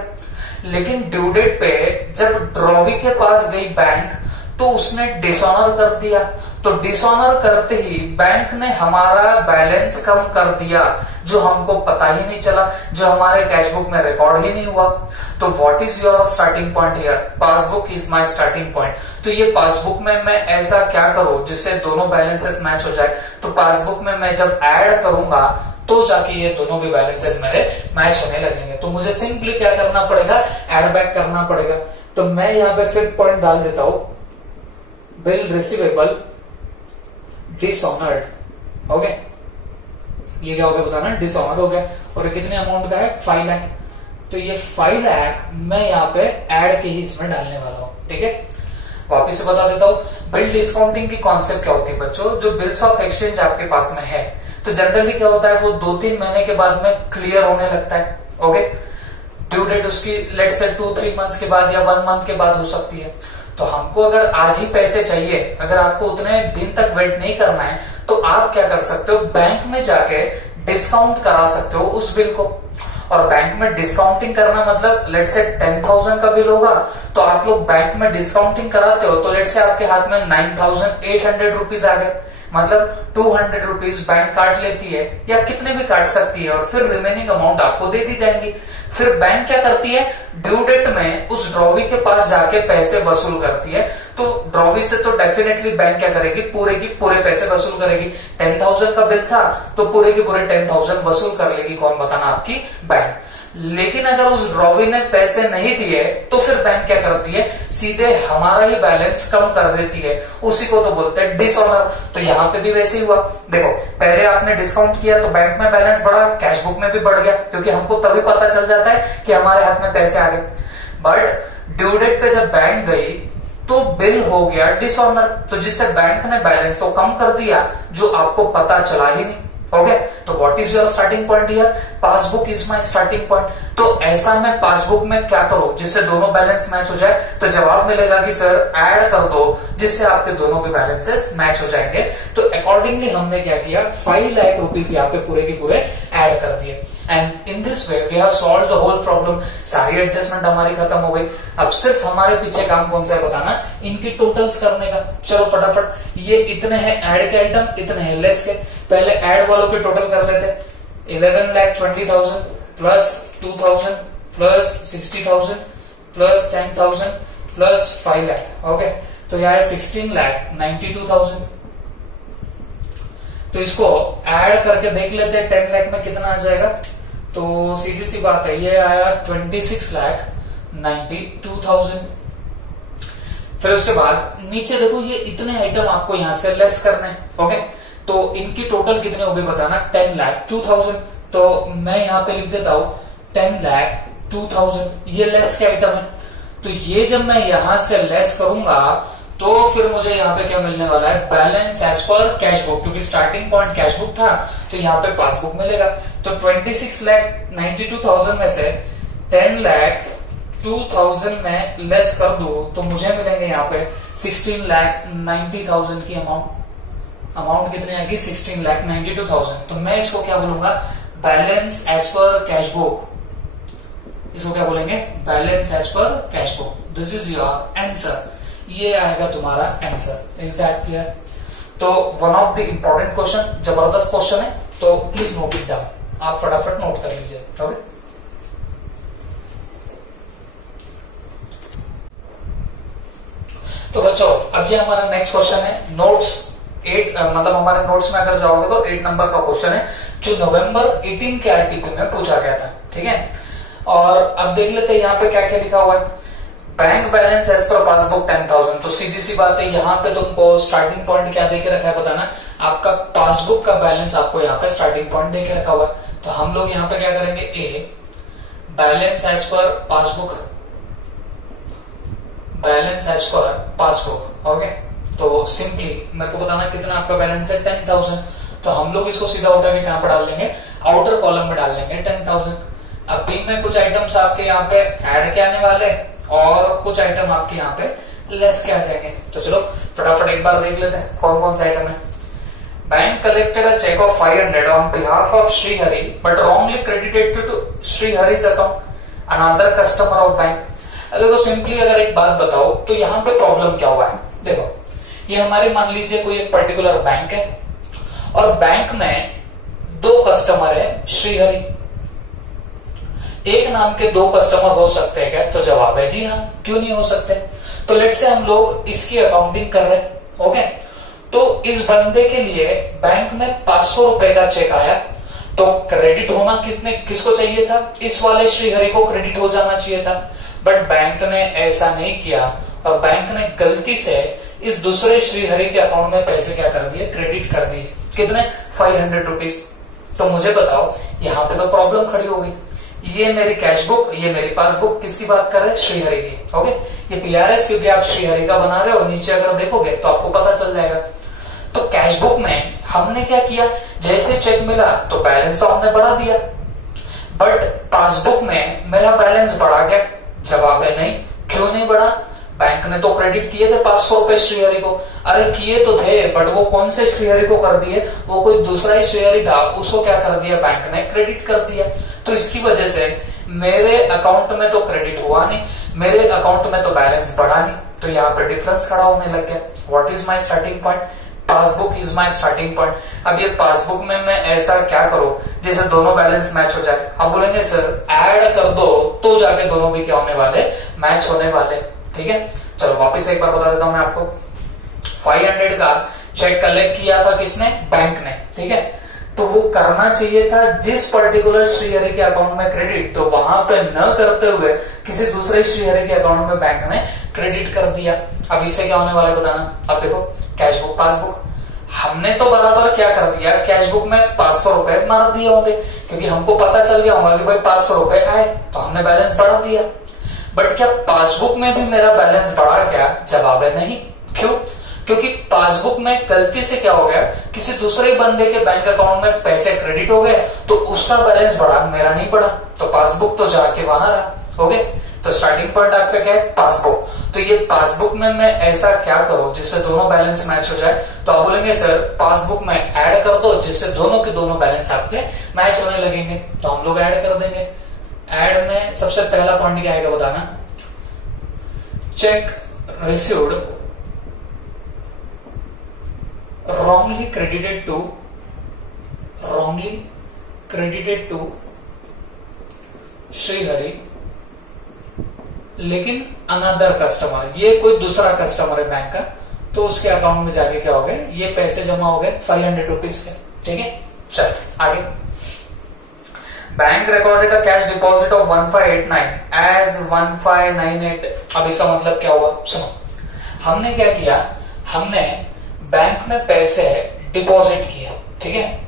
लेकिन ड्यू डेट पे जब ड्रॉवी के पास गई बैंक, तो उसने डिसऑनर कर दिया। तो डिसऑनर करते ही बैंक ने हमारा बैलेंस कम कर दिया, जो हमको पता ही नहीं चला, जो हमारे कैश बुक में रिकॉर्ड ही नहीं हुआ। तो what is your starting point here, passbook is my starting point. तो ये पासबुक में मैं ऐसा क्या करूं जिससे दोनों बैलेंसेस मैच हो जाए, तो पासबुक में मैं जब ऐड करूंगा तो जाके ये दोनों भी बैलेंसेस मेरे मैच होने लगेंगे। तो मुझे सिंपली क्या करना पड़ेगा, ऐड बैक करना पड़ेगा। तो मैं यहाँ पे फिर पॉइंट डाल देता हूं, बिल रिसीवेबल डिसऑनर्ड। ओके, ये क्या हो गया बताना, डिसऑनर हो गया। और ये कितने अमाउंट का है, 5 लाख। तो ये 5 लाख मैं यहाँ पे ऐड के ही इसमें डालने वाला हूँ। ठीक है, वापिस से बता देता हूँ, बिल डिस्काउंटिंग की कॉन्सेप्ट क्या होती है बच्चों। जो बिल्स ऑफ एक्सचेंज आपके पास में है, तो जनरली क्या होता है, वो 2-3 महीने के बाद में क्लियर होने लगता है। ओके, ड्यू डेट उसकी लेट से 2-3 मंथ्स के बाद या 1 मंथ के बाद हो सकती है। तो हमको अगर आज ही पैसे चाहिए, अगर आपको उतने दिन तक वेट नहीं करना है, तो आप क्या कर सकते हो, बैंक में जाके डिस्काउंट करा सकते हो उस बिल को। और बैंक में डिस्काउंटिंग करना मतलब लेट से 10,000 का बिल होगा, तो आप लोग बैंक में डिस्काउंटिंग कराते हो, तो लेट से आपके हाथ में 9,800 रुपीज आ गए। मतलब 200 रुपीज बैंक काट लेती है या कितने भी काट सकती है और फिर रिमेनिंग अमाउंट आपको दे दी जाएंगी। फिर बैंक क्या करती है, ड्यू डेट में उस ड्रॉवी के पास जाके पैसे वसूल करती है। तो ड्रॉवी से तो डेफिनेटली बैंक क्या करेगी, पूरे की पूरे पैसे वसूल करेगी। 10,000 का बिल था तो पूरे के पूरे 10,000 वसूल कर लेगी। कौन बताना, आपकी बैंक। लेकिन अगर उस ड्रॉवी ने पैसे नहीं दिए तो फिर बैंक क्या करती है, सीधे हमारा ही बैलेंस कम कर देती है। उसी को तो बोलते हैं डिसऑनर। तो यहाँ पे भी वैसे ही हुआ। देखो, पहले आपने डिस्काउंट किया तो बैंक में बैलेंस बढ़ा, कैश बुक में भी बढ़ गया, क्योंकि हमको तभी पता चल जाता है कि हमारे हाथ में पैसे आ गए। बट ड्यू डेट पे जब बैंक गई तो बिल हो गया डिसऑनर। तो जिससे बैंक ने बैलेंस तो कम कर दिया जो आपको पता चला ही नहीं। ओके, तो what is your starting point here, passbook is my starting point. तो ऐसा मैं पासबुक में क्या करूं जिससे दोनों बैलेंस मैच हो जाए, तो जवाब मिलेगा कि सर ऐड कर दो जिससे आपके दोनों के बैलेंसेस मैच हो जाएंगे। तो अकॉर्डिंगली हमने क्या किया, 5 लाख रुपीज यहाँ पे पूरे के पूरे ऐड कर दिए। And in this way we have solve the whole problem. सारी एडजस्टमेंट हमारी खत्म हो गई। अब सिर्फ हमारे पीछे काम कौन सा है बताना, इनकी टोटल्स करने का। चलो फटाफट, ये इतने हैं ऐड के आइटम, इतने हैं लेस के। पहले ऐड वालों के टोटल कर लेते। 11,20,000 plus 2,000 plus 60,000 plus 10,000 plus 5 lakh. Okay, तो यह है 16,92,000। तो इसको ऐड करके देख लेते हैं 10 लाख में कितना आ जाएगा। तो सीधी सी बात है, ये आया 26,92,000। फिर उसके बाद नीचे देखो, ये इतने आइटम आपको यहां से लेस करने। ओके, तो इनकी टोटल कितने हो गए बताना, 10,02,000। तो मैं यहां पे लिख देता हूं 10,02,000। ये लेस के आइटम है। तो ये जब मैं यहां से लेस करूंगा तो फिर मुझे यहाँ पे क्या मिलने वाला है, balance as per cash book. क्योंकि स्टार्टिंग पॉइंट कैश बुक था तो यहाँ पे पासबुक मिलेगा। तो 26,92,000 में से 10,02,000 में लेस कर दो तो मुझे मिलेंगे यहाँ पे 16,90,000 की अमाउंट कितनी आएगी, 16,92,000। तो मैं इसको क्या बोलूंगा, balance as per cash book. इसको क्या बोलेंगे, balance as per cash book. This is your answer. ये आएगा तुम्हारा आंसर। Is that clear? तो one of the important question, जबरदस्त क्वेश्चन है, तो प्लीज नोट इट डाउन। आप फटाफट नोट कर लीजिए। ओके, तो बच्चों अब ये हमारा नेक्स्ट क्वेश्चन है। नोट्स 8 मतलब हमारे नोट्स में अगर जाओगे तो 8 नंबर का क्वेश्चन है जो नवंबर 18 के आरटीपी में पूछा गया था। ठीक है, और अब देख लेते हैं यहाँ पे क्या क्या लिखा हुआ है। Bank balance as per passbook 10,000। तो सीधी सी बात है, यहाँ पे तुमको स्टार्टिंग पॉइंट क्या देके रखा है बताना, आपका पासबुक का बैलेंस आपको यहाँ पे स्टार्टिंग पॉइंट देके रखा हुआ है। तो हम लोग यहाँ पे क्या करेंगे, a balance as per passbook, balance as per passbook. Okay, तो सिंपली मेरे को बताना कितना आपका बैलेंस है, 10,000। तो हम लोग इसको सीधा उठा के कहां पर डाल देंगे, आउटर कॉलम में डाल देंगे 10,000। अब बी में कुछ आइटम्स आपके यहाँ पे ऐड के आने वाले और कुछ आइटम आपके यहाँ पे लेस के आ जाएंगे। तो चलो फटाफट एक बार देख लेते हैं कौन कौन सा आइटम है। Bank collected a cheque of 500 on behalf of Shrihari but wrongly credited to Shrihari's account another customer of bank. देखो सिंपली अगर एक बात बताओ तो यहाँ पे प्रॉब्लम क्या हुआ है। देखो ये हमारे मान लीजिए कोई एक पर्टिकुलर बैंक है और बैंक में 2 कस्टमर है श्रीहरि। एक नाम के 2 कस्टमर हो सकते हैं क्या? तो जवाब है जी हाँ, क्यों नहीं हो सकते। तो लेट से हम लोग इसकी अकाउंटिंग कर रहे हैं। ओके, तो इस बंदे के लिए बैंक में 500 रुपए का चेक आया तो क्रेडिट होना किसको चाहिए था, इस वाले श्रीहरि को क्रेडिट हो जाना चाहिए था। बट बैंक ने ऐसा नहीं किया और बैंक ने गलती से इस दूसरे श्रीहरि के अकाउंट में पैसे क्या कर दिए, क्रेडिट कर दिए। कितने, 500 रुपीज। तो मुझे बताओ यहाँ पे तो प्रॉब्लम खड़ी हो गई। ये मेरी कैश बुक, ये मेरी पासबुक, किसकी बात कर रहे हैं, श्रीहरि की। ओके, ये पीआरएस क्योंकि आप श्रीहरि का बना रहे हो, नीचे अगर देखोगे तो आपको पता चल जाएगा। तो कैश बुक में हमने क्या किया, जैसे चेक मिला तो बैलेंस तो हमने बढ़ा दिया, बट पासबुक में मेरा बैलेंस बढ़ा गया। जवाब है नहीं। क्यों नहीं बढ़ा, बैंक ने तो क्रेडिट किए थे 500 रुपए श्रीहरि को। अरे किए तो थे बट वो कौन से श्रीहरि को कर दिए, वो कोई दूसरा ही श्रीहरि था, उसको क्या कर दिया, बैंक ने क्रेडिट कर दिया। तो इसकी वजह से मेरे अकाउंट में तो क्रेडिट हुआ नहीं, मेरे अकाउंट में तो बैलेंस बढ़ा नहीं। तो यहाँ पे डिफरेंस खड़ा होने लग गया। What is my starting point, passbook is my starting point. अब ये पासबुक में मैं ऐसा क्या करूं जिससे दोनों बैलेंस मैच हो जाए। अब बोलेंगे सर ऐड कर दो तो जाके दोनों भी क्या होने वाले, मैच होने वाले। ठीक है, चलो वापिस एक बार बता देता हूं मैं आपको। 500 का चेक कलेक्ट किया था किसने, बैंक ने। ठीक है, तो वो करना चाहिए था जिस पर्टिकुलर श्रीहरि के अकाउंट में क्रेडिट, तो वहां पे न करते हुए किसी दूसरे श्रीहरि के अकाउंट में बैंक ने क्रेडिट कर दिया। अब इससे क्या होने वाला है बताना। अब देखो कैश बुक पासबुक, हमने तो बराबर क्या कर दिया, कैश बुक में 500 रुपए मार दिए होंगे, क्योंकि हमको पता चल गया होगा कि भाई 500 रुपए आए, तो हमने बैलेंस बढ़ा दिया। बट क्या पासबुक में भी मेरा बैलेंस बढ़ा क्या? जवाब है नहीं। क्यों? क्योंकि पासबुक में गलती से क्या हो गया, किसी दूसरे बंदे के बैंक अकाउंट में पैसे क्रेडिट हो गए, तो उसका बैलेंस बढ़ा, मेरा नहीं बढ़ा, तो पासबुक तो जाके वहां रहा। हो गए, तो स्टार्टिंग पॉइंट आपका क्या है, पासबुक। तो ये पासबुक में मैं ऐसा क्या करूं जिससे दोनों बैलेंस मैच हो जाए, तो आप बोलेंगे सर पासबुक में ऐड कर दो जिससे दोनों के दोनों बैलेंस आपके मैच होने लगेंगे। तो हम लोग ऐड कर देंगे। ऐड में सबसे पहला पॉइंट क्या आएगा बताना, cheque received wrongly credited to Shrihari, लेकिन अनदर कस्टमर, ये कोई दूसरा कस्टमर है बैंक का, तो उसके अकाउंट में जाके क्या हो गए, ये पैसे जमा हो गए 500 रुपीज के। ठीक है, चल आगे। Bank recorded a cash deposit of 1589 as 1598। अब इसका मतलब क्या हुआ, सुनो। हमने क्या किया, हमने बैंक में पैसे डिपॉजिट किया। ठीक है,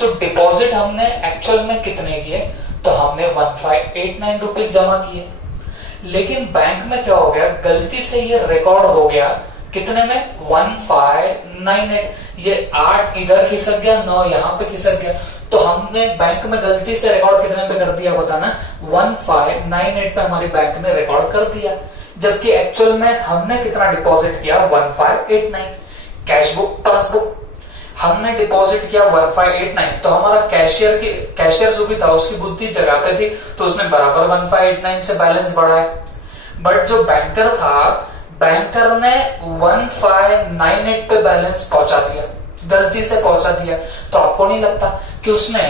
तो डिपॉजिट हमने एक्चुअल में कितने किए, तो हमने 1589 रुपीज जमा किए। लेकिन बैंक में क्या हो गया, गलती से ये रिकॉर्ड हो गया कितने में, 1598। ये 8 इधर खिसक गया, 9 यहां पे खिसक गया, तो हमने बैंक में गलती से रिकॉर्ड कितने पे कर दिया बताना, 1598 पे हमारी बैंक ने रिकॉर्ड कर दिया, जबकि एक्चुअल में हमने कितना डिपॉजिट किया, 1589। कैश बुक पासबुक हमने डिपॉजिट किया 1589, तो हमारा कैशियर जो भी था उसकी बुद्धि जगह पे थी, तो उसने बराबर 1589 से बैलेंस बढ़ाया। बट जो बैंकर था, बैंकर ने 1598 पे बैलेंस पहुंचा दिया, गलती से पहुंचा दिया। तो आपको नहीं लगता कि उसने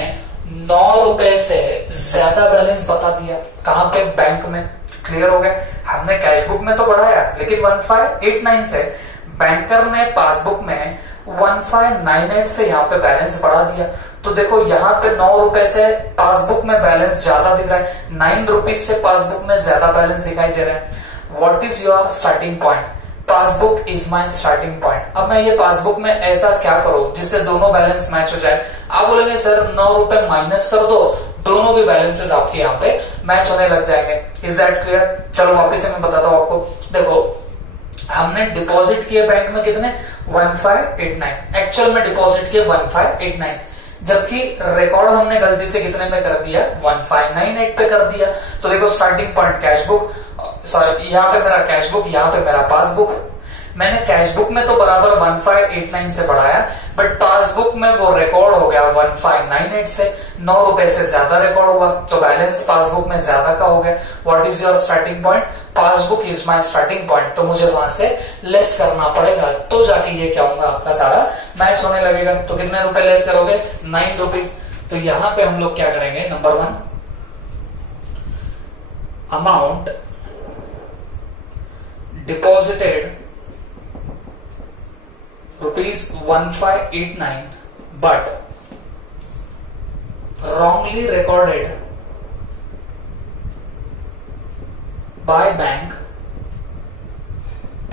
9 रुपए से ज्यादा बैलेंस बता दिया, कहां पे, बैंक में। क्लियर हो गया, हमने कैश बुक में तो बढ़ाया, लेकिन 1589 से बैंकर ने पासबुक में 1598 से यहाँ पे बैलेंस बढ़ा दिया। तो देखो यहाँ पे 9 रुपए से पासबुक में बैलेंस ज्यादा दिख रहा है, 9 रुपीज से पासबुक में ज्यादा बैलेंस दिखाई दे रहा है। What is your starting point, passbook is my starting point. अब मैं ये पासबुक में ऐसा क्या करूं जिससे दोनों बैलेंस मैच हो जाए। आप बोलेंगे सर 9 रुपए माइनस कर दो, दोनों भी बैलेंसेस आपके यहाँ पे मैच होने लग जाएंगे। Is that clear? चलो वापिस से मैं बताता हूं आपको। देखो हमने डिपॉजिट किए बैंक में कितने, 1589, एक्चुअल में डिपॉजिट किए 1589, जबकि रिकॉर्ड हमने गलती से कितने में कर दिया, 1598 पे कर दिया। तो देखो starting point cash book, sorry यहाँ पे मेरा कैश बुक, यहाँ पे मेरा पासबुक। मैंने कैश बुक में तो बराबर 1589 से बढ़ाया, बट पासबुक में वो रिकॉर्ड हो गया 1598 से, 9 रुपए से ज्यादा रिकॉर्ड हुआ, तो बैलेंस पासबुक में ज्यादा का हो गया। What is your starting point, passbook is my starting point. तो मुझे वहां से लेस करना पड़ेगा, तो जाके ये क्या होगा, आपका सारा मैच होने लगेगा। तो कितने रुपए लेस करोगे, 9 रुपीज। तो यहां पे हम लोग क्या करेंगे, number 1 amount deposited ₹1589 but wrongly recorded by bank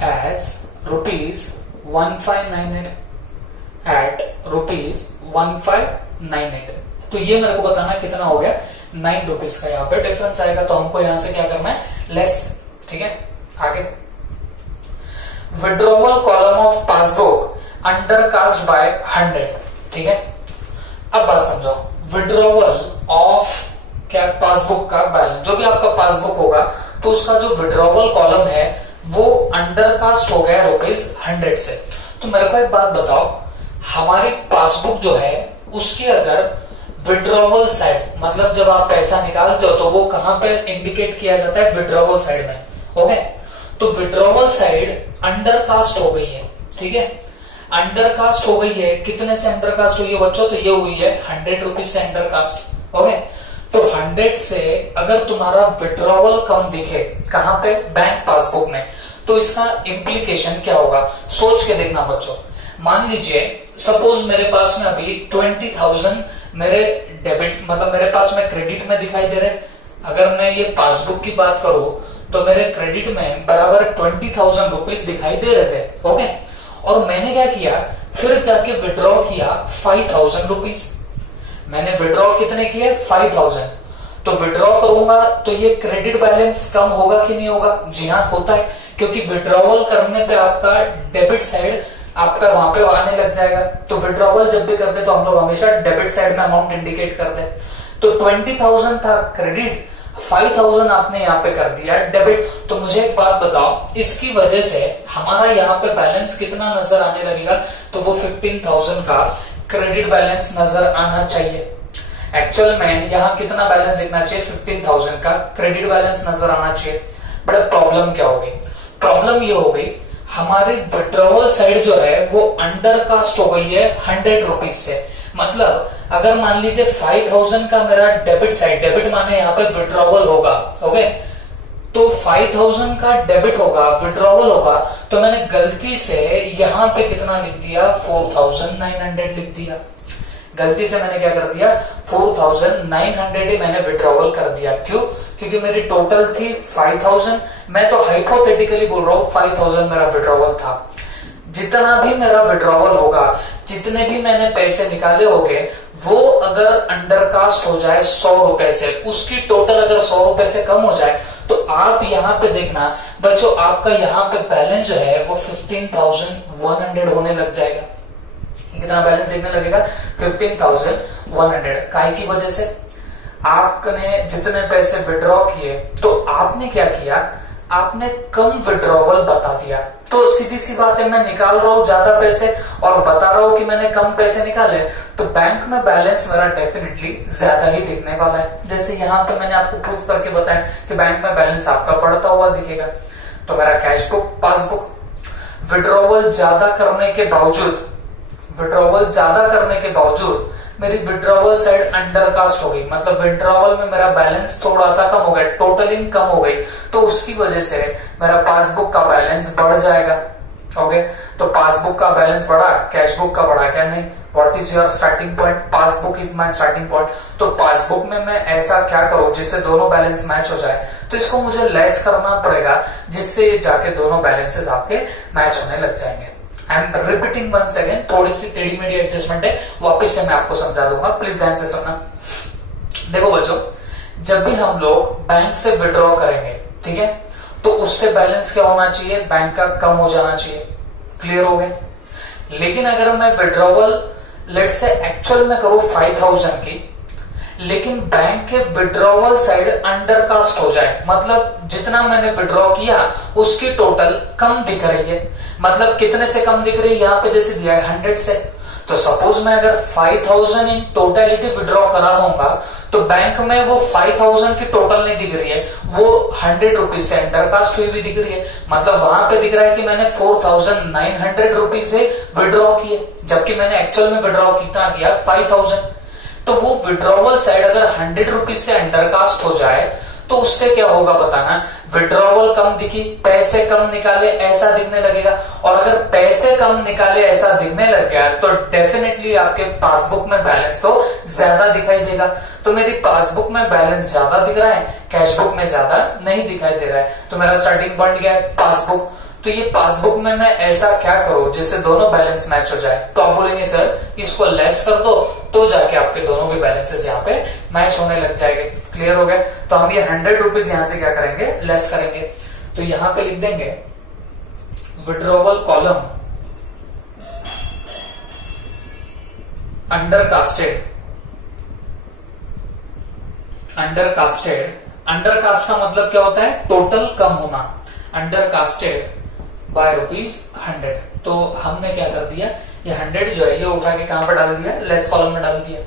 as ₹1598 at ₹1598। तो ये मेरे को बताना कितना हो गया, 9 रुपीज का यहाँ पे डिफरेंस आएगा। तो हमको यहां से क्या करना है, लेस। ठीक है, आगे withdrawal column of passbook undercast bye 100। ठीक है, अब बात समझो, विड्रॉवल ऑफ क्या, पासबुक का बैलेंस, जो भी आपका पासबुक होगा तो उसका जो विड्रॉवल कॉलम है वो अंडरकास्ट हो गया ₹100 से। तो मेरे को एक बात बताओ, हमारी पासबुक जो है उसकी अगर विड्रॉवल साइड, मतलब जब आप पैसा निकालते हो तो वो कहां पे इंडिकेट किया जाता है, विड्रॉवल साइड में। ओके, तो विड्रॉवल साइड अंडरकास्ट हो गई है। ठीक है, अंडरकास्ट हो गई है, कितने से अंडरकास्ट हुई है बच्चों? तो ये हुई है 100 रुपीज से अंडरकास्ट। ओके, तो 100 से अगर तुम्हारा विड्रॉवल कम दिखे कहां पे? बैंक पासबुक में, तो इसका इम्प्लीकेशन क्या होगा सोच के देखना बच्चों। मान लीजिए सपोज मेरे पास में अभी 20,000 मेरे डेबिट मतलब मेरे पास में क्रेडिट में दिखाई दे रहे। अगर मैं ये पासबुक की बात करूं तो मेरे क्रेडिट में बराबर 20,000 रुपीज दिखाई दे रहे थे। ओके, और मैंने क्या किया, फिर जाके विड्रॉ किया 5,000 रुपीज। मैंने विड्रॉ कितने किए? 5,000। तो विड्रॉ करूंगा तो ये क्रेडिट बैलेंस कम होगा कि नहीं होगा? जी हाँ, होता है, क्योंकि विड्रॉवल करने पे आपका डेबिट साइड आपका वहां पे आने लग जाएगा। तो विड्रॉवल जब भी करते तो हम लोग हमेशा डेबिट साइड में अमाउंट इंडिकेट करते हैं। तो 20,000 था क्रेडिट, 5,000 आपने यहाँ पे कर दिया डेबिट। तो मुझे एक बात बताओ, इसकी वजह से हमारा यहाँ पे बैलेंस कितना नजर आने लगेगा? तो वो 15,000 का क्रेडिट बैलेंस नजर आना चाहिए। एक्चुअल में यहाँ कितना बैलेंस दिखना चाहिए? 15,000 का क्रेडिट बैलेंस नजर आना चाहिए। बट प्रॉब्लम क्या हो गई? प्रॉब्लम ये हो गई, हमारी विड्रॉवल साइड जो है वो अंडरकास्ट हो गई है 100 रुपीज से। मतलब अगर मान लीजिए 5,000 का मेरा डेबिट साइड, डेबिट माने यहाँ पे विड्रॉवल होगा। ओके, तो 5,000 का डेबिट होगा, विड्रॉवल होगा, तो मैंने गलती से यहाँ पे कितना लिख दिया? 4,900 लिख दिया। गलती से मैंने क्या कर दिया? 4,900 ही मैंने विड्रॉवल कर दिया। क्यों? क्योंकि मेरी टोटल थी 5,000। मैं तो हाइपोथेटिकली बोल रहा हूं 5,000 मेरा विड्रॉवल था। जितना भी मेरा विड्रॉवल होगा, जितने भी मैंने पैसे निकाले होंगे, वो अगर अंडरकास्ट हो जाए 100 रुपए से, उसकी टोटल अगर 100 रुपए से कम हो जाए, तो आप यहाँ पे देखना बच्चों, आपका यहाँ पे बैलेंस जो है वो 15,100 होने लग जाएगा। कितना बैलेंस देखने लगेगा? 15,100। काय की वजह से? आपने जितने पैसे विड्रॉ किए, तो आपने क्या किया? आपने कम विड्रॉवल बता दिया। तो सीधी सी बात है, मैं निकाल रहा हूं ज्यादा पैसे और बता रहा हूं कि मैंने कम पैसे निकाले, तो बैंक में बैलेंस मेरा डेफिनेटली ज्यादा ही दिखने वाला है। जैसे यहाँ पे मैंने आपको प्रूफ करके बताया कि बैंक में बैलेंस आपका बढ़ता हुआ दिखेगा। तो मेरा कैश बुक, पासबुक, विड्रॉवल ज्यादा करने के बावजूद मेरी विड्रॉवल साइड अंडरकास्ट हो गई। मतलब विड्रॉवल में मेरा बैलेंस थोड़ा सा कम हो गया, टोटलिंग कम हो गई, तो उसकी वजह से मेरा पासबुक का बैलेंस बढ़ जाएगा। ओके, तो पासबुक का बैलेंस बढ़ा, कैश बुक का बढ़ा क्या? नहीं। What is your starting point? Passbook is my starting point. तो पासबुक में मैं ऐसा क्या करूं जिससे दोनों बैलेंस मैच हो जाए? तो इसको मुझे लेस करना पड़ेगा, जिससे जाके दोनों बैलेंसेस आपके मैच होने लग जाएंगे। I am repeating once again, थोड़ी सी टेढ़ी मेढ़ी एडजस्टमेंट है, वापस से मैं आपको समझा दूंगा, प्लीज ध्यान से सुनना। देखो बच्चों, जब भी हम लोग बैंक से विड्रॉ करेंगे, ठीक है, तो उससे बैलेंस क्या होना चाहिए? बैंक का कम हो जाना चाहिए। क्लियर हो गए? लेकिन अगर मैं विड्रॉवल लेट से एक्चुअल में करूं 5,000 की, लेकिन बैंक के विड्रॉवल साइड अंडरकास्ट हो जाए, मतलब जितना मैंने विड्रॉ किया उसकी टोटल कम दिख रही है। मतलब कितने से कम दिख रही है? यहाँ पे जैसे दिया है 100 से। तो सपोज मैं अगर 5,000 इन टोटलिटी विड्रॉ करा होगा, तो बैंक में वो 5,000 की टोटल नहीं दिख रही है, वो 100 रुपीज से अंडरकास्ट हुई भी दिख रही है। मतलब वहां पे दिख रहा है कि मैंने 4,900 रुपीज से विड्रॉ किए, जबकि मैंने एक्चुअल में विड्रॉ कितना किया? 5,000। तो वो विड्रॉवल साइड अगर 100 रुपीज से अंडरकास्ट हो जाए, तो उससे क्या होगा बताना? विड्रॉवल कम दिखी, पैसे कम निकाले, ऐसा दिखने लगेगा। और अगर पैसे कम निकाले ऐसा दिखने लग गया, तो डेफिनेटली आपके पासबुक में बैलेंस तो ज्यादा दिखाई देगा। तो मेरी पासबुक में बैलेंस ज्यादा दिख रहा है, कैश बुक में ज्यादा नहीं दिखाई दे रहा है। तो मेरा स्टार्टिंग पॉइंट क्या है? पासबुक। तो ये पासबुक में मैं ऐसा क्या करूं जिससे दोनों बैलेंस मैच हो जाए? तो आप बोलेंगे सर इसको लेस कर दो, तो जाके आपके दोनों भी बैलेंसेस यहाँ पे मैच होने लग जाएंगे। क्लियर हो गए? तो हम ये 100 रुपीज यहां से क्या करेंगे? लेस करेंगे। तो यहां पे लिख देंगे विड्रॉवल कॉलम अंडरकास्टेड। अंडरकास्ट का मतलब क्या होता है? टोटल कम होना। Undercasted bye ₹100। तो हमने क्या कर दिया? ये 100 जो है ये उठा के कहां पर डाल दिया? लेस कॉलम में डाल दिया।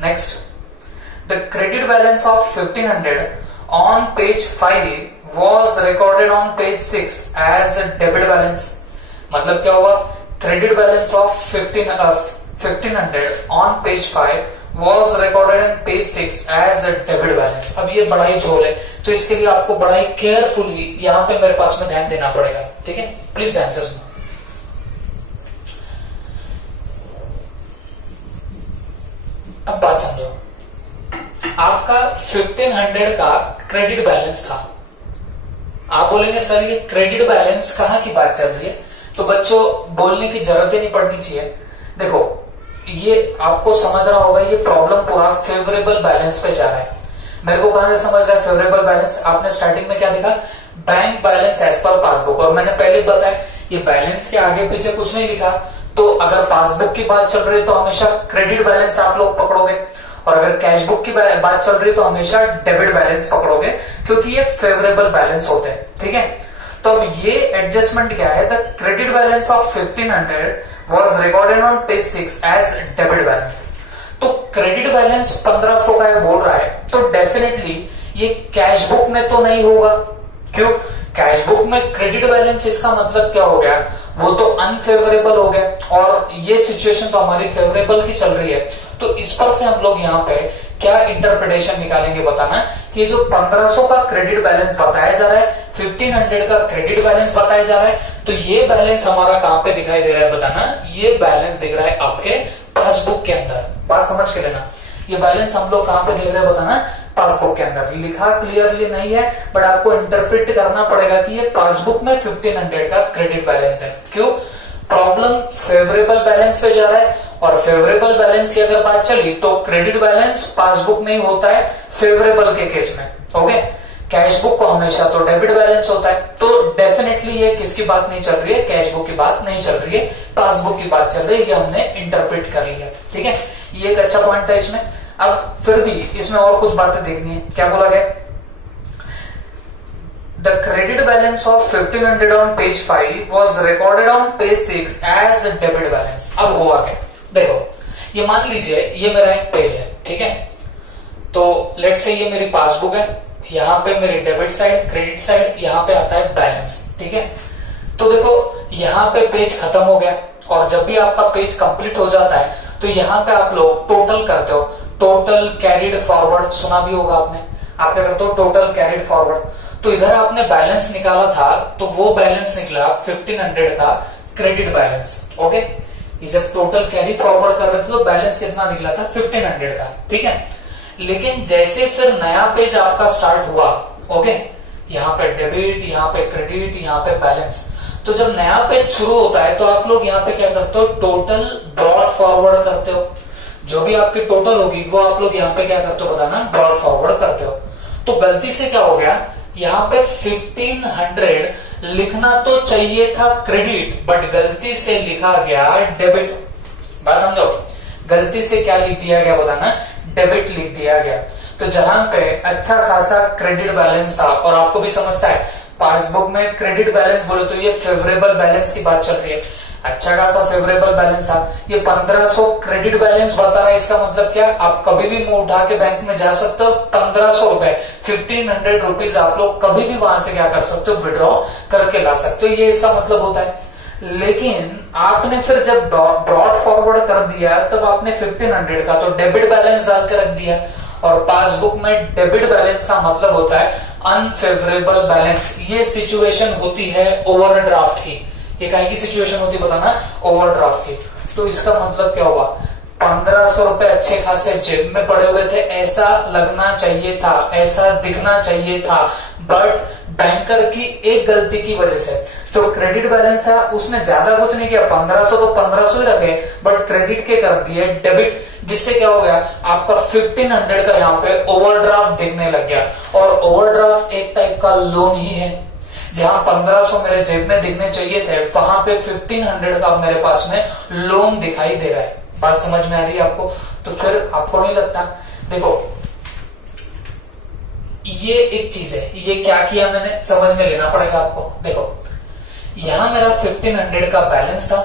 Next, the credit balance of 1,500 on page 5 was recorded on page 6 as a debit balance. मतलब क्या होगा? Credit balance of 1500 on page 5 was recorded in page 6 as a debit balance। अब ये बड़ा ही झोल है, तो इसके लिए आपको बड़ा ही केयरफुली यहां पे मेरे पास में ध्यान देना पड़ेगा, ठीक है। प्लीज ध्यान से सुनो। अब बात समझो, आपका 1500 का क्रेडिट बैलेंस था। आप बोलेंगे सर ये क्रेडिट बैलेंस कहां की बात चल रही है, तो बच्चों बोलने की जरूरत ही नहीं पड़नी चाहिए। देखो ये आपको समझ रहा होगा, ये प्रॉब्लम पूरा फेवरेबल बैलेंस पे जा रहा है। मेरे को कहां से समझ रहा है फेवरेबल बैलेंस? आपने स्टार्टिंग में क्या देखा, bank balance as per passbook, और मैंने पहले बताया ये बैलेंस के आगे पीछे कुछ नहीं लिखा, तो अगर पासबुक की बात चल रही है तो हमेशा क्रेडिट बैलेंस आप लोग पकड़ोगे, और अगर कैश बुक की बात चल रही है तो हमेशा डेबिट बैलेंस पकड़ोगे, क्योंकि ये फेवरेबल बैलेंस होते हैं, ठीक है। तो अब ये एडजस्टमेंट क्या है, the credit balance of 1500 was recorded on page 6 as debit balance। तो क्रेडिट बैलेंस 1500 का है बोल रहा है, तो डेफिनेटली ये कैश बुक में तो नहीं होगा। क्यों? कैश बुक में क्रेडिट बैलेंस, इसका मतलब क्या हो गया, वो तो अनफेवरेबल हो गया, और ये सिचुएशन तो हमारी फेवरेबल की चल रही है। तो इस पर से हम लोग यहाँ पे क्या इंटरप्रिटेशन निकालेंगे, बताना कि जो 1500 का क्रेडिट बैलेंस बताया जा रहा है, 1500 का क्रेडिट बैलेंस बताया जा रहा है, तो ये बैलेंस हमारा कहां पे दिखाई दे रहा है, बताना। ये बैलेंस दिख रहा है आपके पासबुक के अंदर। बात समझ के लेना, ये बैलेंस हम लोग कहां पे देख रहे हैं, बताना, पासबुक के अंदर। लिखा क्लियरली नहीं है, बट आपको इंटरप्रेट करना पड़ेगा कि ये पासबुक में 1500 का क्रेडिट बैलेंस है। क्यों? प्रॉब्लम फेवरेबल बैलेंस पे जा रहा है, और फेवरेबल बैलेंस की अगर बात चली तो क्रेडिट बैलेंस पासबुक में ही होता है फेवरेबल के केस में, ओके। कैश बुक को हमेशा तो डेबिट बैलेंस होता है, तो डेफिनेटली ये किसकी बात नहीं चल रही है, कैश बुक की बात नहीं चल रही है, पासबुक की बात चल रही है। ये हमने इंटरप्रेट कर लिया, ठीक है। ये एक अच्छा पॉइंट था इसमें। अब फिर भी इसमें और कुछ बातें देखनी है। क्या बोला गया, The credit balance of 1500 on page 5 was recorded on page 6 as a debit balance। अब हुआ क्या, देखो ये मान लीजिए ये मेरा एक पेज है, ठीक है। तो लेट्स से ये मेरी पासबुक है, यहाँ पे मेरी डेबिट साइड, क्रेडिट साइड, यहाँ पे आता है बैलेंस, ठीक है। तो देखो यहाँ पे पेज खत्म हो गया, और जब भी आपका पेज कंप्लीट हो जाता है तो यहाँ पे आप लोग टोटल करते हो, टोटल कैरिड फॉरवर्ड, सुना भी होगा आपने। आप क्या करते हो, टोटल कैरिड फॉरवर्ड। तो इधर आपने बैलेंस निकाला था, तो वो बैलेंस निकला 1500 का क्रेडिट बैलेंस, ओके। ये जब टोटल कैरी फॉरवर्ड कर रहे थे तो बैलेंस कितना निकला था, 1500 का, ठीक है। लेकिन जैसे फिर नया पेज आपका स्टार्ट हुआ, ओके, यहाँ पे डेबिट, यहाँ पे क्रेडिट, यहाँ पे बैलेंस, तो जब नया पेज शुरू होता है तो आप लोग यहाँ पे क्या करते हो, टोटल ब्रॉड फॉरवर्ड करते हो। जो भी आपकी टोटल होगी वो आप लोग यहाँ पे क्या करते हो, बताना, ब्रॉड फॉरवर्ड करते हो। तो गलती से क्या हो गया, यहाँ पे 1500 लिखना तो चाहिए था क्रेडिट, बट गलती से लिखा गया डेबिट। बात समझो, गलती से क्या लिख दिया गया, बताना, डेबिट लिख दिया गया। तो जहां पे अच्छा खासा क्रेडिट बैलेंस था, और आपको भी समझता है पासबुक में क्रेडिट बैलेंस बोले तो ये फेवरेबल बैलेंस की बात चल रही है, अच्छा खासा फेवरेबल बैलेंस था। ये 1500 क्रेडिट बैलेंस बता रहा है, इसका मतलब क्या, आप कभी भी मुंह उठा के बैंक में जा सकते हो, 1500 रुपए, 1500 रुपीज आप लोग कभी भी वहां से क्या कर सकते हो, विड्रॉ करके ला सकते हो, ये इसका मतलब होता है। लेकिन आपने फिर जब ब्रॉड फॉरवर्ड कर दिया तब आपने 1500 का तो डेबिट बैलेंस डाल के रख दिया, और पासबुक में डेबिट बैलेंस का मतलब होता है अनफेवरेबल बैलेंस। ये सिचुएशन होती है ओवरड्राफ्ट की। ये कहीं की सिचुएशन होती है, बताना, ओवरड्राफ्ट की। तो इसका मतलब क्या हुआ, 1500 रुपए अच्छे खासे जेब में पड़े हुए थे, ऐसा लगना चाहिए था, ऐसा दिखना चाहिए था, बट बैंकर की एक गलती की वजह से जो क्रेडिट बैलेंस था उसने ज्यादा कुछ नहीं किया, 1500 तो 1500 ही रखे, बट क्रेडिट के कर दिए डेबिट, जिससे क्या हो गया, आपका 1500 का यहाँ पे ओवरड्राफ्ट दिखने लग गया। और ओवरड्राफ्ट एक टाइप का लोन ही है, जहां 1500 मेरे जेब में दिखने चाहिए थे, वहां पे 1500 का मेरे पास में लोन दिखाई दे रहा है। बात समझ में आ रही है आपको? तो फिर आपको नहीं लगता, देखो ये एक चीज है, ये क्या किया मैंने, समझ में लेना पड़ेगा आपको। देखो यहां मेरा 1500 का बैलेंस था,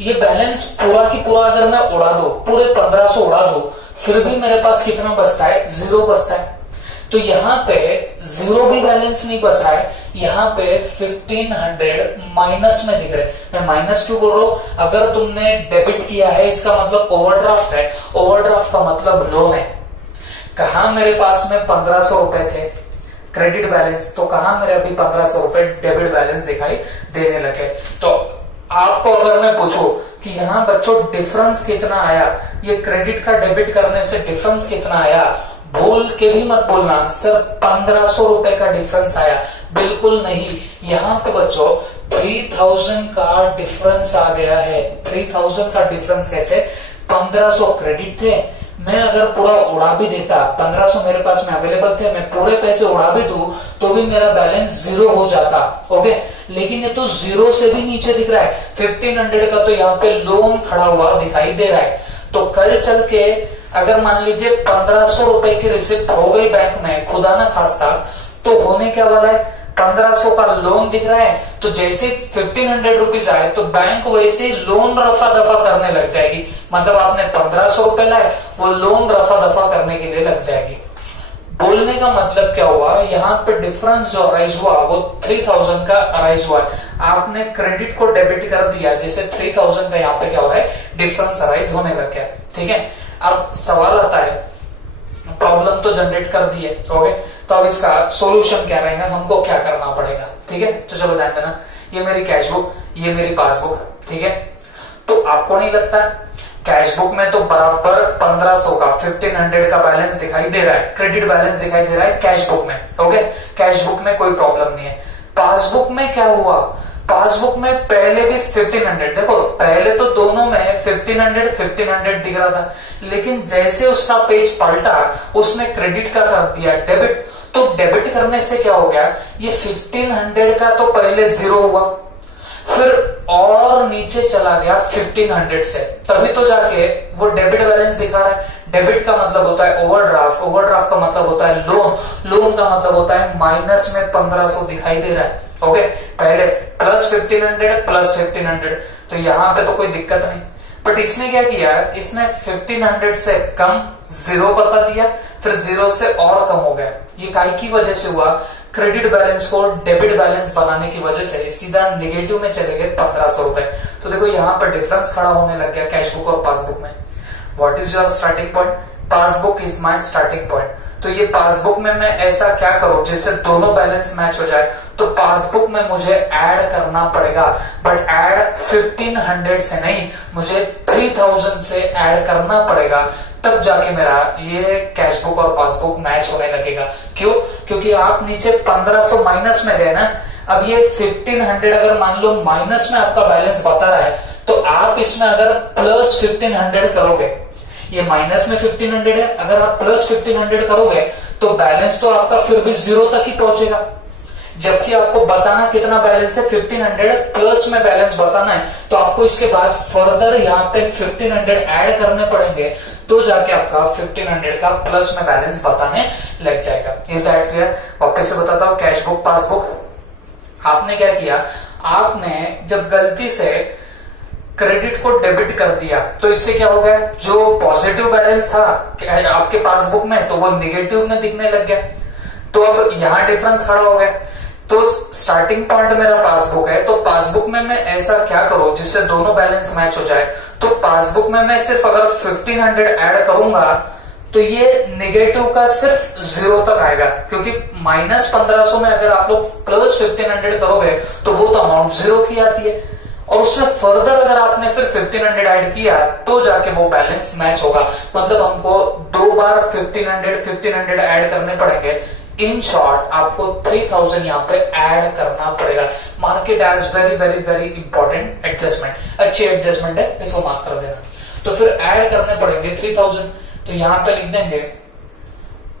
ये बैलेंस पूरा की पूरा अगर मैं उड़ा दू, पूरे 1500 उड़ा दू, फिर भी मेरे पास कितना बचता है, 0 बचता है। तो यहाँ पे जीरो भी बैलेंस नहीं बच रहा है, यहाँ पे 1500 माइनस में दिख रहे हैं। मैं माइनस क्यों बोल रहा हूं? अगर तुमने डेबिट किया है इसका मतलब ओवरड्राफ्ट है, ओवरड्राफ्ट का मतलब लोन है। कहा मेरे पास में 1500 रुपए थे क्रेडिट बैलेंस, तो कहा मेरे अभी 1500 रुपए डेबिट बैलेंस दिखाई देने लगे। तो आपको अगर मैं पूछूं कि यहाँ बच्चों डिफरेंस कितना आया, ये क्रेडिट का डेबिट करने से डिफरेंस कितना आया, भूल के भी मत बोलना सर 1500 रुपए का डिफरेंस आया, बिल्कुल नहीं। यहाँ पे बच्चों 3000 का डिफरेंस आ गया है। 3000 का डिफरेंस कैसे? 1500 क्रेडिट थे, मैं अगर पूरा उड़ा भी देता, 1500 मेरे पास में अवेलेबल थे, मैं पूरे पैसे उड़ा भी दूं तो भी मेरा बैलेंस जीरो हो जाता। ओके, लेकिन ये तो जीरो से भी नीचे दिख रहा है। 1500 का तो यहाँ पे लोन खड़ा हुआ दिखाई दे रहा है। तो कल चल के अगर मान लीजिए 1500 रुपए की रिसिप्ट हो गई बैंक में, खुदा ना खास्ता, तो होने क्या वाला है? 1500 का लोन दिख रहा है, तो जैसे 1500 रुपीज आए तो बैंक वैसे लोन रफा दफा करने लग जाएगी। मतलब आपने 1500 रुपए लाए, वो लोन रफा दफा करने के लिए लग जाएगी। बोलने का मतलब क्या हुआ, यहाँ पे डिफरेंस जो अराइज हुआ वो 3000 का अराइज हुआ। आपने क्रेडिट को डेबिट कर दिया, जैसे 3000 का यहाँ पे क्या हो रहा है? डिफरेंस अराइज होने लग गया। ठीक है, अब सवाल आता है, प्रॉब्लम तो जनरेट कर दी है, ओके, तो अब इसका सॉल्यूशन क्या रहेगा, हमको क्या करना पड़ेगा? ठीक है, तो चलो ध्यान देना, ये मेरी कैश बुक, ये मेरी पासबुक, ठीक है। तो आपको नहीं लगता कैश बुक में तो बराबर 1500 का 1500 का बैलेंस दिखाई दे रहा है, क्रेडिट बैलेंस दिखाई दे रहा है कैश बुक में, ओके, कैश बुक में कोई प्रॉब्लम नहीं है। पासबुक में क्या हुआ? पासबुक में पहले भी 1500, देखो पहले तो दोनों में 1500 दिख रहा था, लेकिन जैसे उसका पेज पलटा उसने क्रेडिट का कर दिया डेबिट। तो डेबिट करने से क्या हो गया, ये 1500 का तो पहले जीरो हुआ, फिर और नीचे चला गया 1500 से, तभी तो जाके वो डेबिट बैलेंस दिखा रहा है। डेबिट का मतलब होता है ओवरड्राफ्ट, ओवरड्राफ्ट का मतलब होता है लोन, लोन का मतलब होता है माइनस में 1500 दिखाई दे रहा है। ओके, पहले प्लस 1500 प्लस 1500, तो यहाँ पे तो कोई दिक्कत नहीं। बट इसने क्या किया, इसने 1500 से कम जीरो बता दिया, फिर जीरो से और कम हो गया। ये काई की वजह से हुआ? क्रेडिट बैलेंस को डेबिट बैलेंस बनाने की वजह से सीधा नेगेटिव में चले गए 1500 रुपए। तो देखो यहाँ पर डिफरेंस खड़ा होने लग गया कैश बुक और पासबुक में। What is your starting point? Passbook is my starting point. तो ये पासबुक में मैं ऐसा क्या करूं जिससे दोनों बैलेंस मैच हो जाए? तो पासबुक में मुझे ऐड करना पड़ेगा, बट ऐड 1500 से नहीं, मुझे 3000 से ऐड करना पड़ेगा, तब जाके मेरा ये कैश बुक और पासबुक मैच होने लगेगा। क्यों? क्योंकि आप नीचे 1500 माइनस में गए ना। अब ये 1500 अगर मान लो माइनस में आपका बैलेंस बता रहा है, तो आप इसमें अगर प्लस 1500 करोगे, ये माइनस में 1500 है, अगर आप प्लस 1500 करोगे तो बैलेंस तो आपका फिर भी जीरो तक ही पहुंचेगा। जबकि आपको बताना कितना बैलेंस है, 1500 प्लस में बैलेंस बताना है, तो आपको इसके बाद फर्दर यहाँ पे 1500 ऐड करने पड़ेंगे, तो जाके आपका 1500 का प्लस में बैलेंस बताने लग जाएगा। Is that clear? वापस से बताता हूं, कैश बुक पासबुक आपने क्या किया, आपने जब गलती से क्रेडिट को डेबिट कर दिया तो इससे क्या हो गया, जो पॉजिटिव बैलेंस था आपके पासबुक में तो वो निगेटिव में दिखने लग गया। तो अब यहां डिफरेंस खड़ा हो गया। तो स्टार्टिंग पॉइंट मेरा पासबुक है, तो पासबुक में मैं ऐसा क्या करूं जिससे दोनों बैलेंस मैच हो जाए? तो पासबुक में मैं सिर्फ अगर 1500 ऐड करूंगा तो ये नेगेटिव का सिर्फ जीरो तक आएगा, क्योंकि माइनस 1500 में अगर आप लोग प्लस 1500 करोगे तो वो तो अमाउंट जीरो की आती है, और उसमें फर्दर अगर आपने फिर 1500 ऐड किया तो जाके वो बैलेंस मैच होगा। मतलब हमको दो बार 1500 ऐड करने पड़ेंगे। इन शॉर्ट आपको 3000 यहाँ पे ऐड करना पड़ेगा। Mark it as very very very important adjustment, अच्छी एडजस्टमेंट है, इसको मार्क कर देना। तो फिर ऐड करने पड़ेंगे 3000, तो यहाँ पे लिख देंगे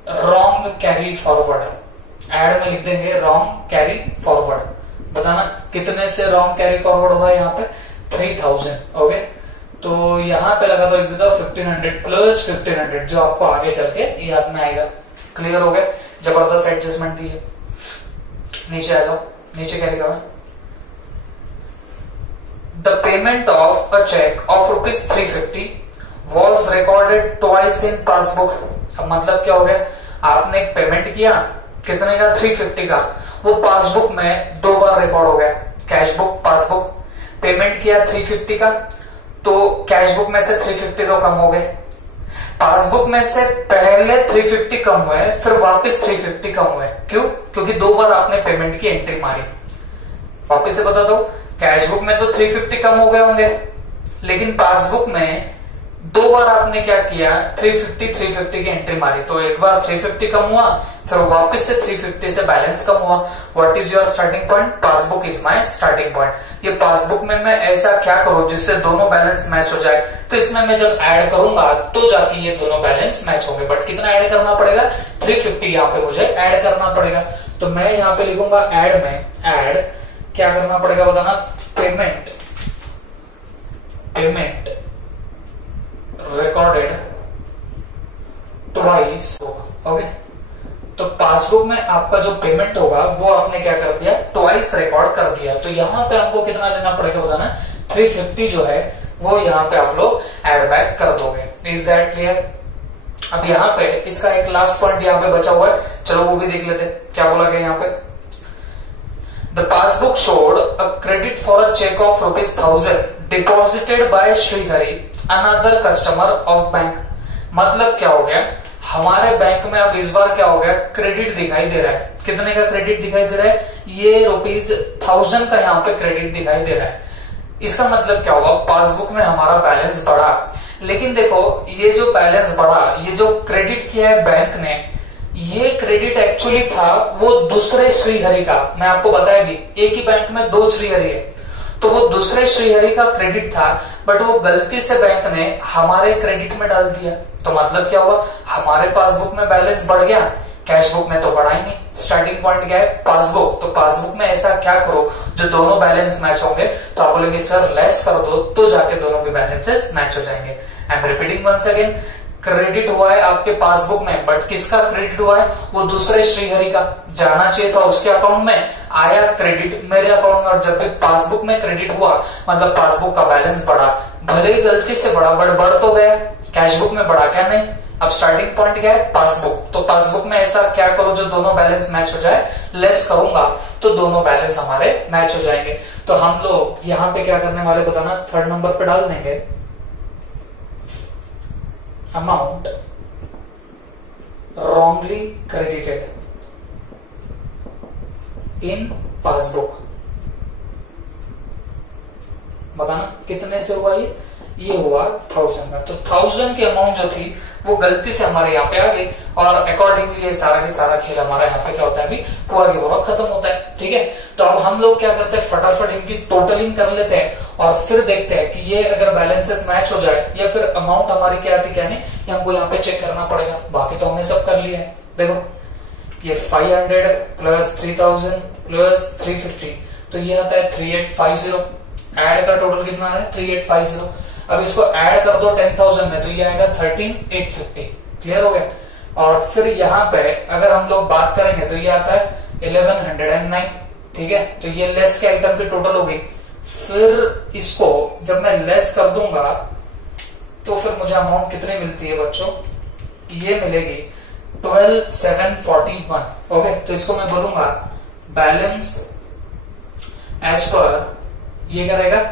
रॉन्ग कैरी फॉरवर्ड। ऐड में लिख देंगे रॉन्ग कैरी फॉरवर्ड। बताना कितने से रॉन्ग कैरी फॉरवर्ड होगा यहाँ पे? 3000। ओके, तो यहाँ पे लगा तो लिख देता हूं 1500 प्लस 1500, जो आपको आगे चल के याद में आएगा। क्लियर हो गया? जबरदस्त एडजस्टमेंट दी है। नीचे आ जाओ, नीचे क्या लिखा है? The payment of a cheque of ₹350 was recorded twice in passbook. अब मतलब क्या हो गया, आपने एक पेमेंट किया कितने का, 350 का, वो पासबुक में 2 बार रिकॉर्ड हो गया। कैश बुक, पासबुक, पेमेंट किया 350 का, तो कैश बुक में से 350 तो कम हो गए, पासबुक में से पहले 350 कम हुए, फिर वापस 350 कम हुए। क्यों? क्योंकि 2 बार आपने पेमेंट की एंट्री मारी। वापस से बता दो, कैश बुक में तो 350 कम हो गए होंगे, लेकिन पासबुक में 2 बार आपने क्या किया, 350 की एंट्री मारी, तो एक बार 350 कम हुआ, फिर वापस से 350 से बैलेंस कम हुआ। What is your starting point? Passbook is my starting point. ये पासबुक में मैं ऐसा क्या करूं जिससे दोनों बैलेंस मैच हो जाए, तो इसमें मैं जब ऐड करूंगा तो जाके ये दोनों बैलेंस मैच होंगे। बट कितना ऐड करना पड़ेगा? 350 यहाँ पे मुझे ऐड करना पड़ेगा। तो मैं यहाँ पे लिखूंगा ऐड में, ऐड क्या करना पड़ेगा बताना, पेमेंट रिकॉर्डेड ट्वाइस। ओके, तो पासबुक में आपका जो पेमेंट होगा वो आपने क्या कर दिया, ट्वाइस रिकॉर्ड कर दिया। तो यहाँ पे हमको कितना लेना पड़ेगा बताना, 350 जो है वो यहाँ पे आप लोग एड बैक कर दोगे। Is that clear? अब यहाँ पे इसका एक लास्ट पॉइंट यहाँ पे बचा हुआ है, चलो वो भी देख लेते हैं क्या बोला गया यहाँ पे। The passbook showed a credit for a check of ₹1000 deposited by Srihari, another customer of bank। मतलब क्या हो गया, हमारे बैंक में अब इस बार क्या हो गया, क्रेडिट दिखाई दे रहा है। कितने का क्रेडिट दिखाई दे रहा है? ये ₹1000 का यहाँ पे क्रेडिट दिखाई दे रहा है। इसका मतलब क्या होगा, पासबुक में हमारा बैलेंस बढ़ा, लेकिन देखो ये जो बैलेंस बढ़ा, ये जो क्रेडिट किया है बैंक ने, ये क्रेडिट एक्चुअली था वो दूसरे श्रीहरि का। मैं आपको बताया भी, एक ही बैंक में 2 श्रीहरि है, तो वो दूसरे श्रीहरि का क्रेडिट था, बट वो गलती से बैंक ने हमारे क्रेडिट में डाल दिया। तो मतलब क्या हुआ, हमारे पासबुक में बैलेंस बढ़ गया, कैश बुक में तो बढ़ा ही नहीं। स्टार्टिंग पॉइंट क्या है, पासबुक। तो पासबुक में ऐसा क्या करो जो दोनों बैलेंस मैच होंगे, तो आप बोलेंगे सर लेस कर दो, तो जाके दोनों के बैलेंसेस मैच हो जाएंगे। I am repeating once again, credit हुआ है आपके पासबुक में, बट किसका क्रेडिट हुआ है, वो दूसरे श्रीहरि का। जाना चाहिए था उसके अकाउंट में, आया क्रेडिट मेरे अकाउंट में, और जब भी पासबुक में क्रेडिट हुआ मतलब पासबुक का बैलेंस बढ़ा, भले ही गलती से बढ़ा बट बढ़ तो गया। कैश बुक में बढ़ा क्या? नहीं। अब स्टार्टिंग पॉइंट क्या है, पासबुक। तो पासबुक में ऐसा क्या करो जो दोनों बैलेंस मैच हो जाए, लेस करूंगा तो दोनों बैलेंस हमारे मैच हो जाएंगे। तो हम लोग यहाँ पे क्या करने वाले बताना, 3rd नंबर पे डाल देंगे amount wrongly credited in passbook। बताना कितने से हुआ ये हुआ 1000 का। तो 1000 की अमाउंट जो थी वो गलती से हमारे यहाँ पे आ गई, और अकॉर्डिंगली ये सारा के सारा खेल हमारा यहाँ पे क्या होता है, अभी पूरा की पूरा खत्म होता है। ठीक है, तो अब हम लोग क्या करते हैं, फटाफट इनकी टोटलिंग कर लेते हैं और फिर देखते हैं कि ये अगर बैलेंसेस मैच हो जाए या फिर अमाउंट हमारी क्या आती क्या नहीं, ये हमको यहाँ पे चेक करना पड़ेगा। बाकी तो हमने सब कर लिया है। देखो ये 500 प्लस 3000 प्लस 350, तो ये आता है 3850। ऐड का टोटल कितना है, 3850। अब इसको ऐड कर दो 10,000 में, तो ये आएगा 13,850। क्लियर हो गया। और फिर यहाँ पे अगर हम लोग बात करेंगे तो ये आता है 1109। ठीक है, तो ये लेस के आइटम की टोटल हो गई। फिर इसको जब मैं लेस कर दूंगा तो फिर मुझे अमाउंट कितनी मिलती है बच्चों, ये मिलेगी 12,741। ओके, तो इसको मैं बोलूंगा बैलेंस एज पर, ये क्या रहेगा,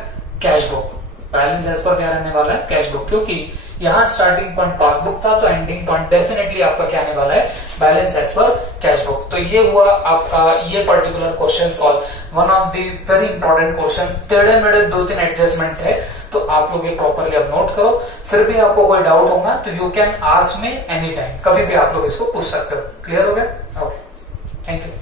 कैश बुक। बैलेंस एज पर क्या रहने वाला है, कैश बुक, क्योंकि यहाँ स्टार्टिंग पॉइंट पासबुक था, तो एंडिंग पॉइंट डेफिनेटली आपका क्या आने वाला है, balance as per cash book. तो ये हुआ आपका ये particular question solve, one of the very important question. टेढ़े मेढ़े 2-3 एडजस्टमेंट थे, तो आप लोग ये प्रॉपरली अब नोट करो। फिर भी आपको कोई डाउट होगा तो you can ask me any time, कभी भी आप लोग इसको पूछ सकते हो। क्लियर हो गया? Okay, thank you.